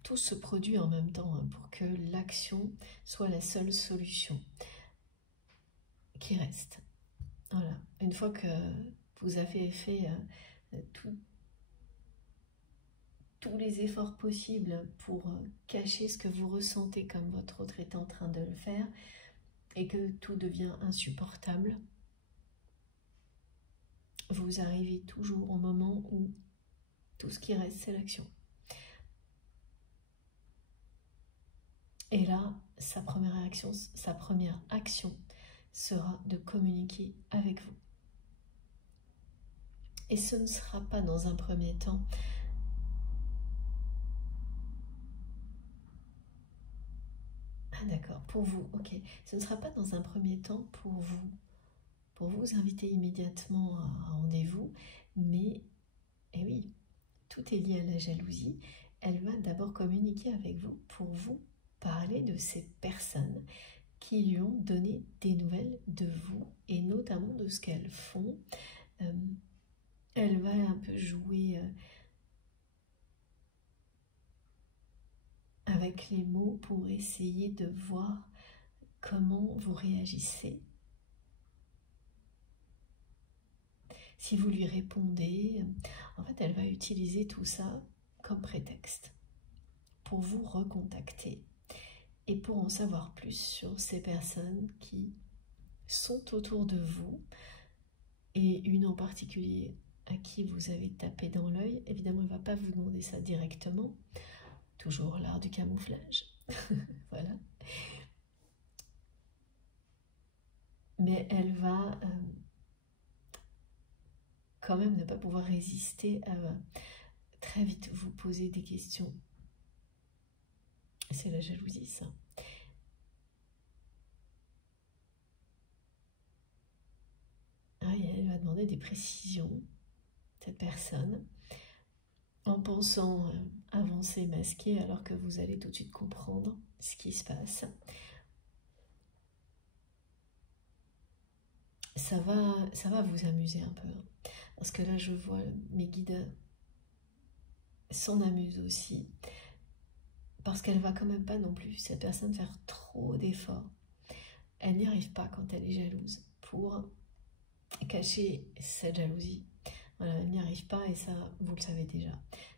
Tout se produit en même temps pour que l'action soit la seule solution qui reste. Voilà. Une fois que vous avez fait tous les efforts possibles pour cacher ce que vous ressentez comme votre autre est en train de le faire et que tout devient insupportable, vous arrivez toujours au moment où tout ce qui reste, c'est l'action. Et là, sa première action sera de communiquer avec vous. Et ce ne sera pas dans un premier temps Ah d'accord, pour vous, ok. Ce ne sera pas dans un premier temps pour vous inviter immédiatement à un rendez-vous, mais, eh oui, tout est lié à la jalousie. Elle va d'abord communiquer avec vous pour vous parler de ces personnes qui lui ont donné des nouvelles de vous et notamment de ce qu'elles font. Elle va un peu jouer avec les mots pour essayer de voir comment vous réagissez. Si vous lui répondez, en fait, elle va utiliser tout ça comme prétexte pour vous recontacter et pour en savoir plus sur ces personnes qui sont autour de vous et une en particulier à qui vous avez tapé dans l'œil. Évidemment, elle ne va pas vous demander ça directement, toujours l'art du camouflage, voilà. Mais elle va quand même ne pas pouvoir résister à très vite vous poser des questions. C'est la jalousie, ça. Ah, et elle va demander des précisions, cette personne, en pensant avancer masqué alors que vous allez tout de suite comprendre ce qui se passe. Ça va vous amuser un peu, parce que là je vois mes guides s'en amusent aussi, parce qu'elle va quand même pas non plus, cette personne, faire trop d'efforts. Elle n'y arrive pas quand elle est jalouse pour cacher cette jalousie. Voilà, elle n'y arrive pas et ça, vous le savez déjà.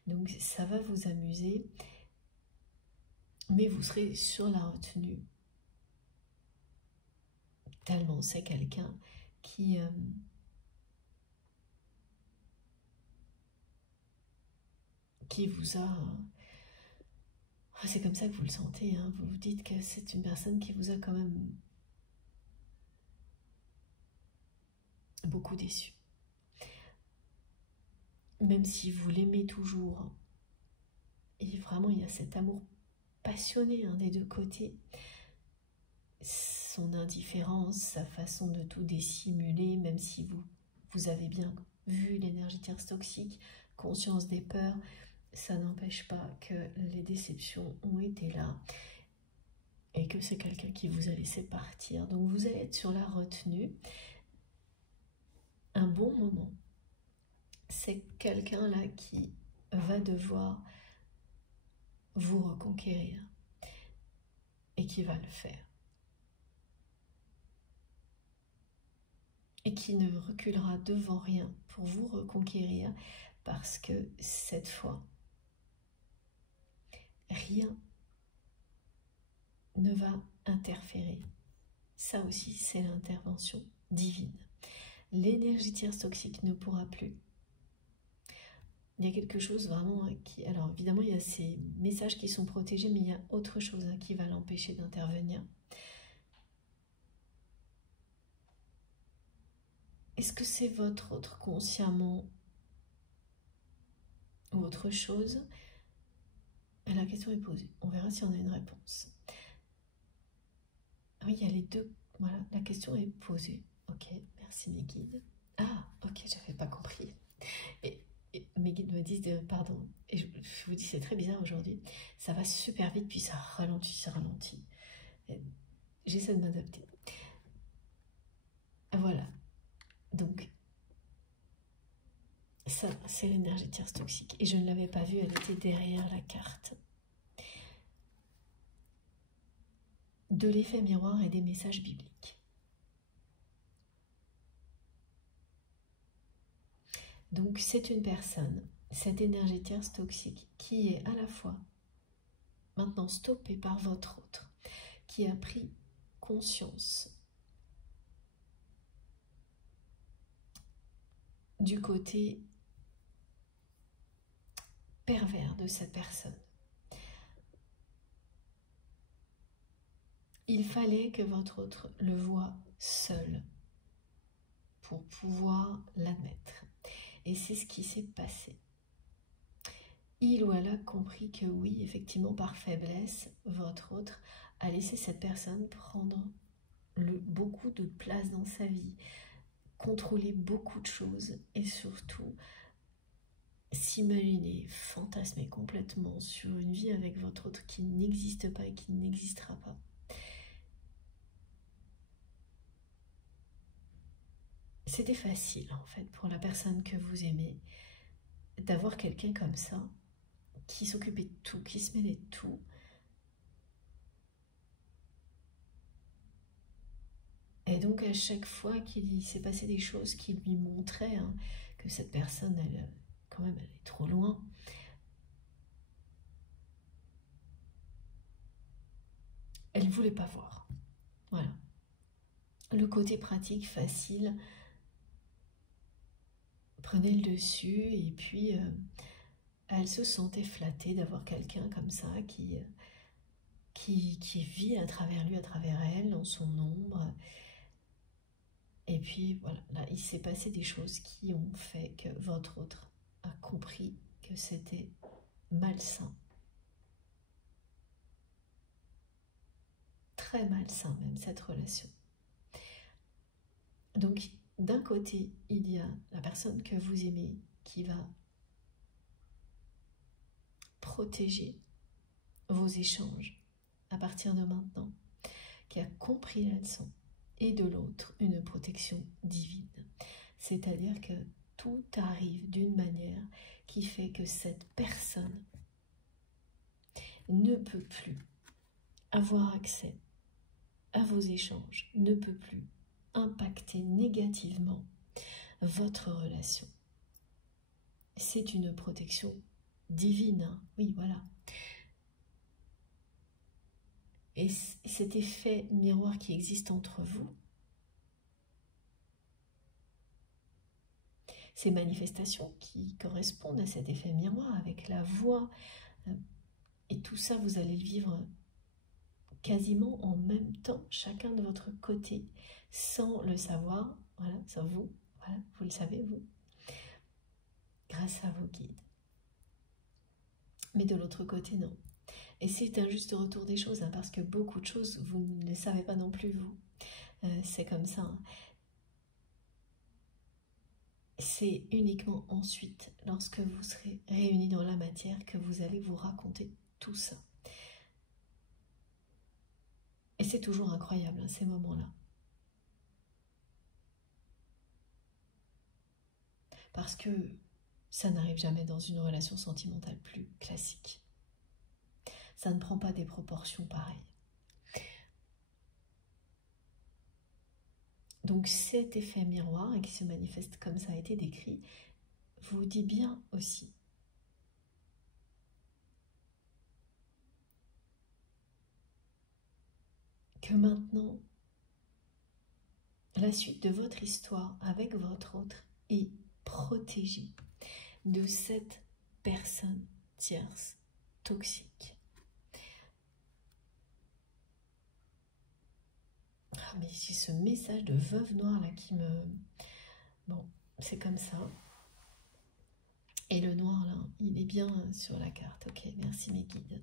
Donc ça va vous amuser, mais vous serez sur la retenue. Tellement c'est quelqu'un qui vous a... C'est comme ça que vous le sentez, hein. Vous vous dites que c'est une personne qui vous a quand même beaucoup déçu. Même si vous l'aimez toujours, et vraiment il y a cet amour passionné des deux côtés, son indifférence, sa façon de tout dissimuler, même si vous avez bien vu l'énergie tierce toxique, conscience des peurs, ça n'empêche pas que les déceptions ont été là et que c'est quelqu'un qui vous a laissé partir. Donc vous allez être sur la retenue un bon moment. C'est quelqu'un là qui va devoir vous reconquérir et qui va le faire. Et qui ne reculera devant rien pour vous reconquérir, parce que cette fois, rien ne va interférer. Ça aussi, c'est l'intervention divine. L'énergie tierce toxique ne pourra plus. Il y a quelque chose vraiment qui... Alors évidemment, il y a ces messages qui sont protégés, mais il y a autre chose qui va l'empêcher d'intervenir. Est-ce que c'est votre autre consciemment ou autre chose? La question est posée. On verra si on a une réponse. Oui, il y a les deux. Voilà, la question est posée. Ok, merci mes guides. Ah, ok, j'avais pas compris. Et mes guides me disent pardon. Et je vous dis, c'est très bizarre aujourd'hui. Ça va super vite, puis ça ralentit, ça ralentit. J'essaie de m'adapter. Voilà. Donc, ça, c'est l'énergie tierce toxique. Et je ne l'avais pas vue, elle était derrière la carte. De l'effet miroir et des messages bibliques. Donc, c'est une personne, cette énergie tierce toxique, qui est à la fois maintenant stoppée par votre autre, qui a pris conscience du côté pervers de cette personne. Il fallait que votre autre le voie seul pour pouvoir l'admettre. Et c'est ce qui s'est passé. Il ou elle a compris que oui, effectivement, par faiblesse, votre autre à laisser cette personne prendre beaucoup de place dans sa vie, contrôler beaucoup de choses et surtout s'imaginer, fantasmer complètement sur une vie avec votre autre qui n'existe pas et qui n'existera pas. C'était facile en fait pour la personne que vous aimez d'avoir quelqu'un comme ça qui s'occupait de tout, qui se mêlait de tout. Et donc à chaque fois qu'il s'est passé des choses qui lui montraient que cette personne, elle, quand même, elle est trop loin, elle ne voulait pas voir. Voilà. Le côté pratique, facile, prenait le dessus et puis elle se sentait flattée d'avoir quelqu'un comme ça qui vit à travers lui, à travers elle, dans son ombre. Et puis voilà, là il s'est passé des choses qui ont fait que votre autre a compris que c'était malsain. Très malsain même cette relation. Donc d'un côté, il y a la personne que vous aimez qui va protéger vos échanges à partir de maintenant, qui a compris la leçon, et de l'autre, une protection divine. C'est-à-dire que tout arrive d'une manière qui fait que cette personne ne peut plus avoir accès à vos échanges, ne peut plus impacter négativement votre relation. C'est une protection divine, hein. Oui, voilà. Et cet effet miroir qui existe entre vous, ces manifestations qui correspondent à cet effet miroir avec la voix, et tout ça, vous allez le vivre quasiment en même temps, chacun de votre côté, sans le savoir, voilà, sans vous, voilà, vous le savez, vous, grâce à vos guides. Mais de l'autre côté, non. Et c'est un juste retour des choses, hein, parce que beaucoup de choses, vous ne les savez pas non plus, vous. C'est comme ça. Hein. C'est uniquement ensuite, lorsque vous serez réunis dans la matière, que vous allez vous raconter tout ça. Et c'est toujours incroyable, hein, ces moments-là. Parce que ça n'arrive jamais dans une relation sentimentale plus classique. Ça ne prend pas des proportions pareilles. Donc cet effet miroir, et qui se manifeste comme ça a été décrit, vous dit bien aussi que maintenant, la suite de votre histoire avec votre autre est protégée de cette personne tierce toxique. Ah, mais j'ai ce message de veuve noire là qui me... Bon, c'est comme ça. Et le noir là, il est bien sur la carte. Ok, merci mes guides.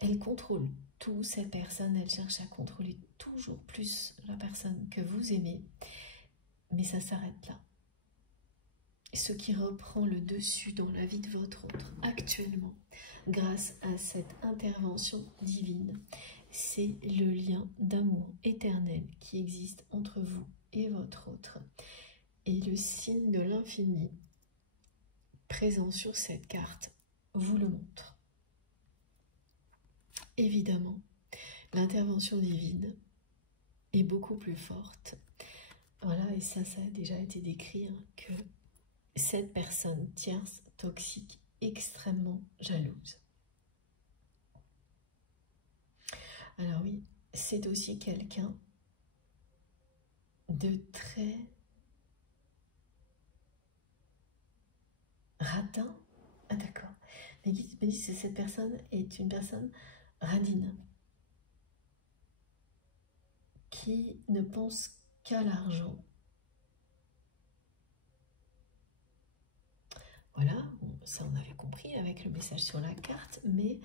Elle contrôle tout, cette personne, elle cherche à contrôler toujours plus la personne que vous aimez. Mais ça s'arrête là. Et ce qui reprend le dessus dans la vie de votre autre actuellement, grâce à cette intervention divine, c'est le lien d'amour éternel qui existe entre vous et votre autre. Et le signe de l'infini présent sur cette carte vous le montre. Évidemment, l'intervention divine est beaucoup plus forte. Voilà, et ça a déjà été décrit, hein, que cette personne tierce, toxique, extrêmement jalouse. Alors oui, c'est aussi quelqu'un de très radin. Ah d'accord. Mais guides me disent que cette personne est une personne radine, qui ne pense qu'à l'argent. Voilà, bon, ça on avait compris avec le message sur la carte, mais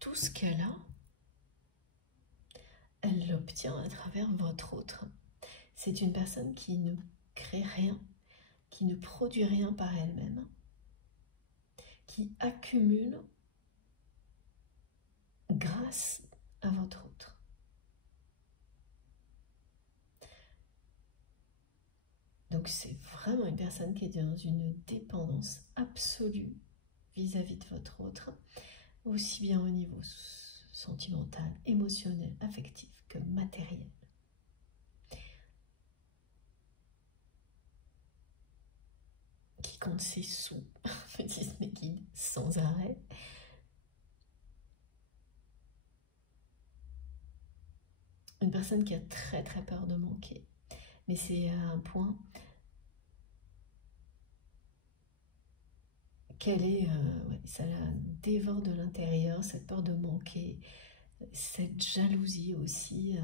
tout ce qu'elle a, elle l'obtient à travers votre autre. C'est une personne qui ne crée rien, qui ne produit rien par elle-même, qui accumule grâce à votre autre. Donc c'est vraiment une personne qui est dans une dépendance absolue vis-à-vis de votre autre, aussi bien au niveau sentimental, émotionnel, affectif que matériel. Qui compte ses sous, me disent mes guides, sans arrêt. Une personne qui a très très peur de manquer. Mais c'est à un point qu'elle est, ouais, ça la dévore de l'intérieur, cette peur de manquer, cette jalousie aussi.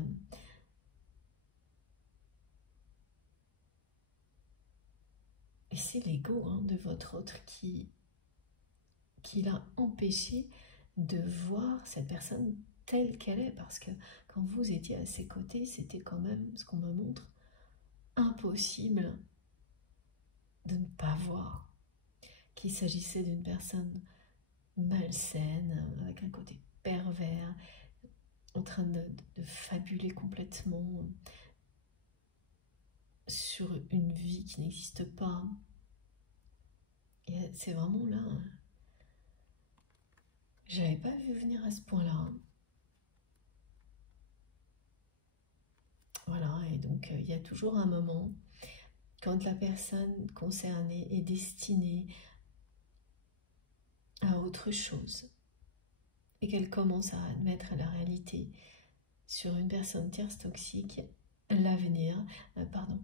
Et c'est l'ego de votre autre qui l'a empêché de voir cette personne telle qu'elle est. Parce que quand vous étiez à ses côtés, c'était quand même, ce qu'on me montre, impossible de ne pas voir qu'il s'agissait d'une personne malsaine, avec un côté pervers, en train de fabuler complètement sur une vie qui n'existe pas. Et c'est vraiment là, j'avais pas vu venir à ce point-là. Voilà, et donc il y a toujours un moment, quand la personne concernée est destinée à autre chose, et qu'elle commence à admettre la réalité sur une personne tierce toxique, l'avenir, pardon,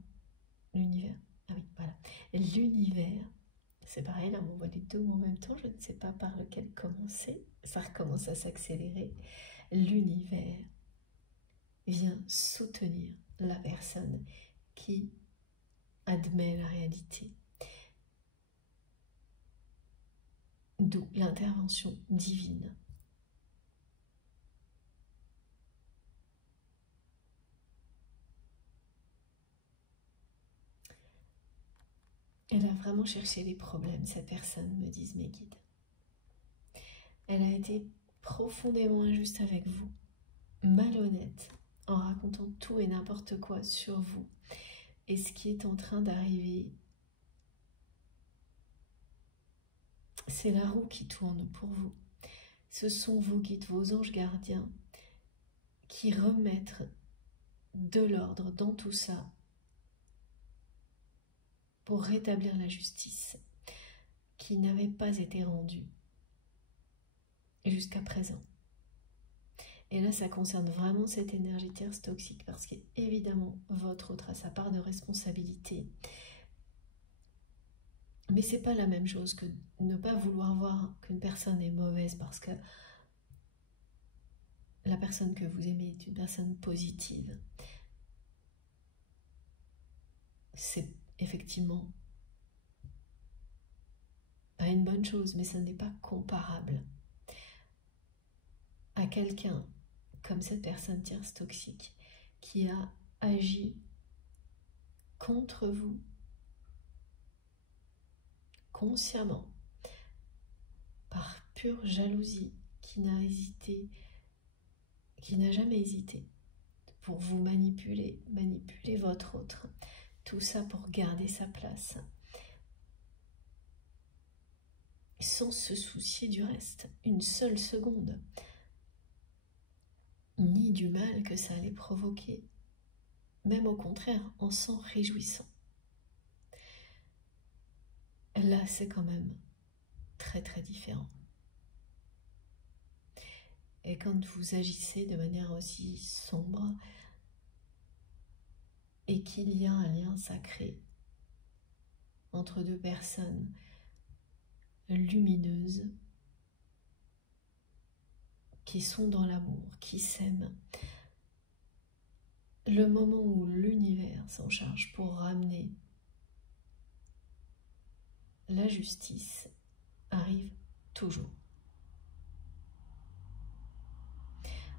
l'univers, ah oui, voilà, l'univers, c'est pareil, là on voit les deux mots en même temps, je ne sais pas par lequel commencer, ça recommence à s'accélérer, l'univers vient soutenir la personne qui admet la réalité. D'où l'intervention divine. Elle a vraiment cherché les problèmes, cette personne, me disent mes guides. Elle a été profondément injuste avec vous, malhonnête, en racontant tout et n'importe quoi sur vous. Et ce qui est en train d'arriver, c'est la roue qui tourne pour vous. Ce sont vos guides, vos anges gardiens, qui remettent de l'ordre dans tout ça pour rétablir la justice qui n'avait pas été rendue jusqu'à présent. Et là, ça concerne vraiment cette énergie tierce toxique parce qu'évidemment, votre autre a sa part de responsabilité. Mais c'est pas la même chose que ne pas vouloir voir qu'une personne est mauvaise parce que la personne que vous aimez est une personne positive. C'est effectivement pas une bonne chose, mais ça n'est pas comparable à quelqu'un comme cette personne tierce toxique qui a agi contre vous consciemment par pure jalousie, qui n'a jamais hésité pour vous manipuler votre autre, tout ça pour garder sa place sans se soucier du reste, une seule seconde, ni du mal que ça allait provoquer, même au contraire, en s'en réjouissant. Là, c'est quand même très très différent. Et quand vous agissez de manière aussi sombre et qu'il y a un lien sacré entre deux personnes lumineuses qui sont dans l'amour, qui s'aiment, le moment où l'univers s'en charge pour ramener la justice arrive toujours.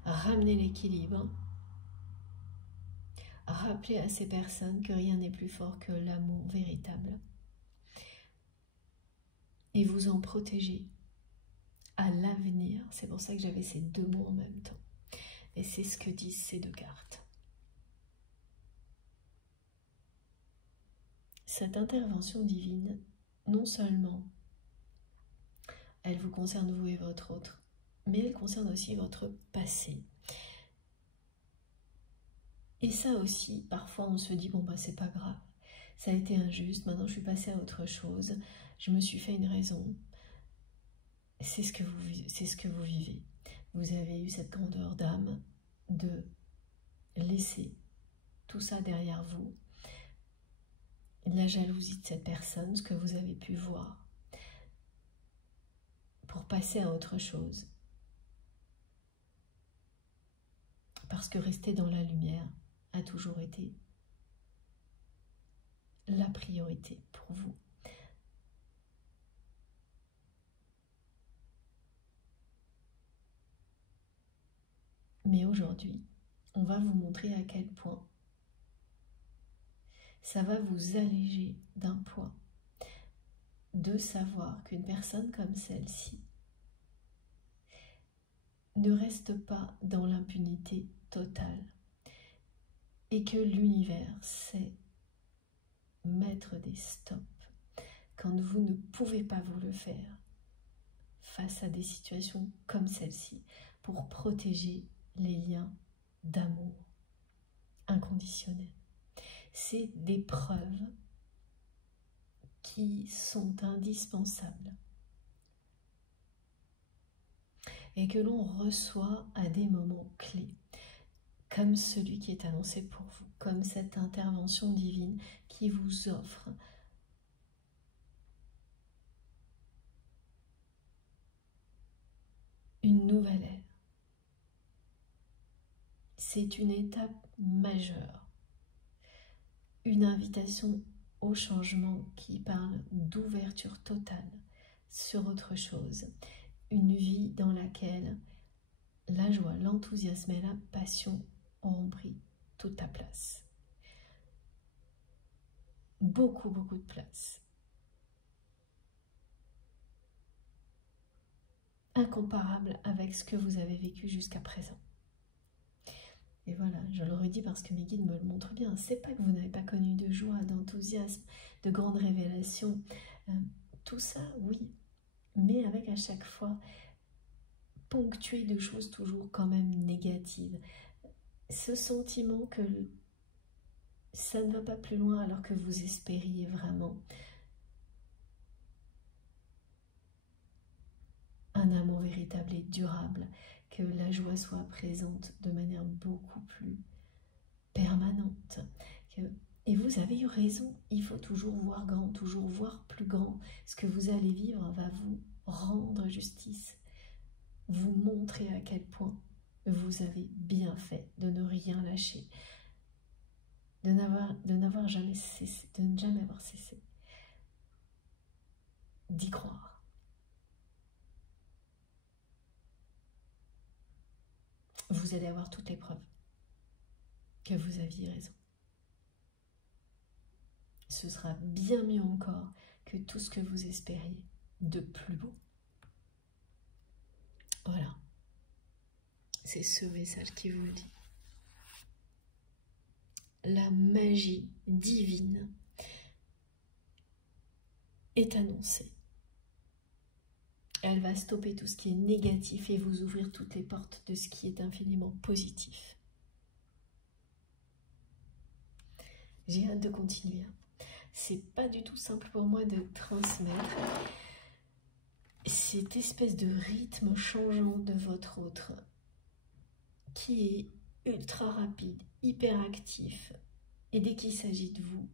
Ramener l'équilibre, rappeler à ces personnes que rien n'est plus fort que l'amour véritable et vous en protéger à l'avenir. C'est pour ça que j'avais ces deux mots en même temps. Et c'est ce que disent ces deux cartes. Cette intervention divine, non seulement elle vous concerne vous et votre autre, mais elle concerne aussi votre passé. Et ça aussi, parfois on se dit, bon bah c'est pas grave, ça a été injuste, maintenant je suis passée à autre chose, je me suis fait une raison. C'est ce que vous vivez. Vous avez eu cette grandeur d'âme de laisser tout ça derrière vous, la jalousie de cette personne, ce que vous avez pu voir, pour passer à autre chose. Parce que rester dans la lumière a toujours été la priorité pour vous. Mais aujourd'hui, on va vous montrer à quel point ça va vous alléger d'un poids de savoir qu'une personne comme celle-ci ne reste pas dans l'impunité totale et que l'univers sait mettre des stops quand vous ne pouvez pas vous le faire face à des situations comme celle-ci pour protéger les liens d'amour inconditionnel. C'est des preuves qui sont indispensables et que l'on reçoit à des moments clés, comme celui qui est annoncé pour vous, comme cette intervention divine qui vous offre une nouvelle ère. C'est une étape majeure, une invitation au changement qui parle d'ouverture totale sur autre chose, une vie dans laquelle la joie, l'enthousiasme et la passion auront pris toute ta place. Beaucoup, beaucoup de place. Incomparable avec ce que vous avez vécu jusqu'à présent. Et voilà, je le redis parce que mes guides me le montrent bien. C'est pas que vous n'avez pas connu de joie, d'enthousiasme, de grandes révélations. Tout ça, oui. Mais avec à chaque fois ponctué de choses toujours quand même négatives. Ce sentiment que ça ne va pas plus loin alors que vous espériez vraiment un amour véritable et durable, que la joie soit présente de manière beaucoup plus permanente. Et vous avez eu raison, il faut toujours voir grand, toujours voir plus grand. Ce que vous allez vivre va vous rendre justice, vous montrer à quel point vous avez bien fait de ne rien lâcher, de n'avoir jamais cessé, de ne jamais avoir cessé d'y croire. Vous allez avoir toutes les preuves que vous aviez raison. Ce sera bien mieux encore que tout ce que vous espériez de plus beau. Voilà. C'est ce message qui vous le dit. La magie divine est annoncée. Elle va stopper tout ce qui est négatif et vous ouvrir toutes les portes de ce qui est infiniment positif. J'ai hâte de continuer. C'est pas du tout simple pour moi de transmettre cette espèce de rythme changeant de votre autre qui est ultra rapide, hyper actif. Et dès qu'il s'agit de vous,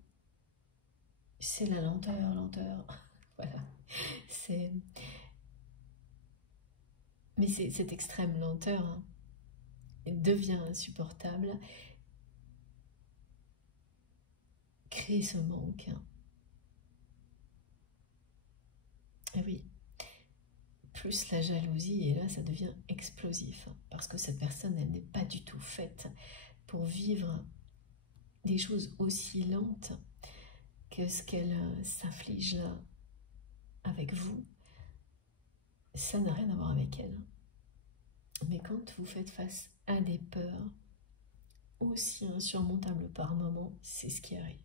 c'est la lenteur. Voilà. Mais cette extrême lenteur devient insupportable crée ce manque. Et oui, plus la jalousie, et là ça devient explosif, parce que cette personne, elle n'est pas du tout faite pour vivre des choses aussi lentes que ce qu'elle s'inflige là avec vous. Ça n'a rien à voir avec elle. Mais quand vous faites face à des peurs aussi insurmontables par moment, c'est ce qui arrive.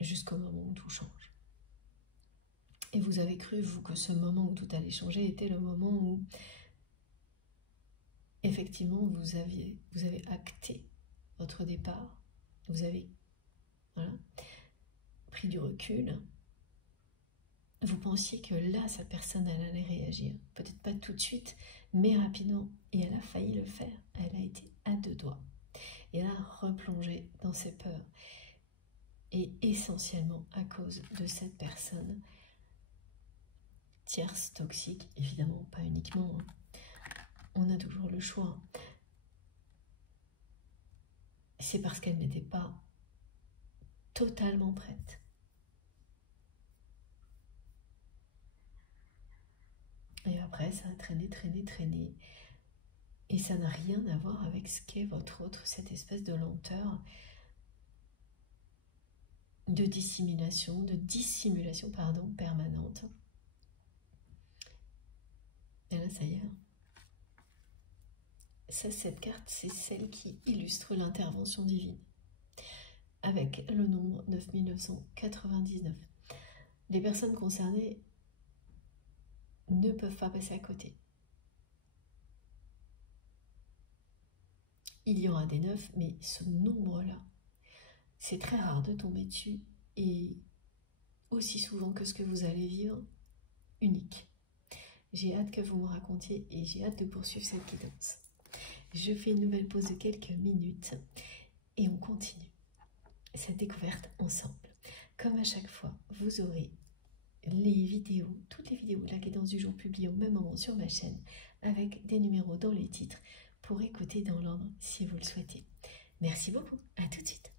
Jusqu'au moment où tout change. Et vous avez cru, vous, que ce moment où tout allait changer était le moment où, effectivement, vous avez acté votre départ, vous avez pris du recul. Vous pensiez que là, cette personne, elle allait réagir. Peut-être pas tout de suite, mais rapidement. Et elle a failli le faire. Elle a été à 2 doigts. Et elle a replongé dans ses peurs. Et essentiellement à cause de cette personne tierce, toxique, évidemment, pas uniquement. On a toujours le choix. C'est parce qu'elle n'était pas totalement prête. Et après, ça a traîné. Et ça n'a rien à voir avec ce qu'est votre autre, cette espèce de lenteur, de dissimulation, permanente. Et là, ça y est. Ça, cette carte, c'est celle qui illustre l'intervention divine. Avec le nombre 9999. Les personnes concernées ne peuvent pas passer à côté. Il y aura des 9, mais ce nombre-là, c'est très rare de tomber dessus, et aussi souvent que ce que vous allez vivre, unique. J'ai hâte que vous me racontiez et j'ai hâte de poursuivre cette guidance. Je fais une nouvelle pause de quelques minutes et on continue cette découverte ensemble. Comme à chaque fois, vous aurez les vidéos, toutes les vidéos de la guidance du jour publiées au même moment sur ma chaîne, avec des numéros dans les titres pour écouter dans l'ordre si vous le souhaitez. Merci beaucoup, à tout de suite.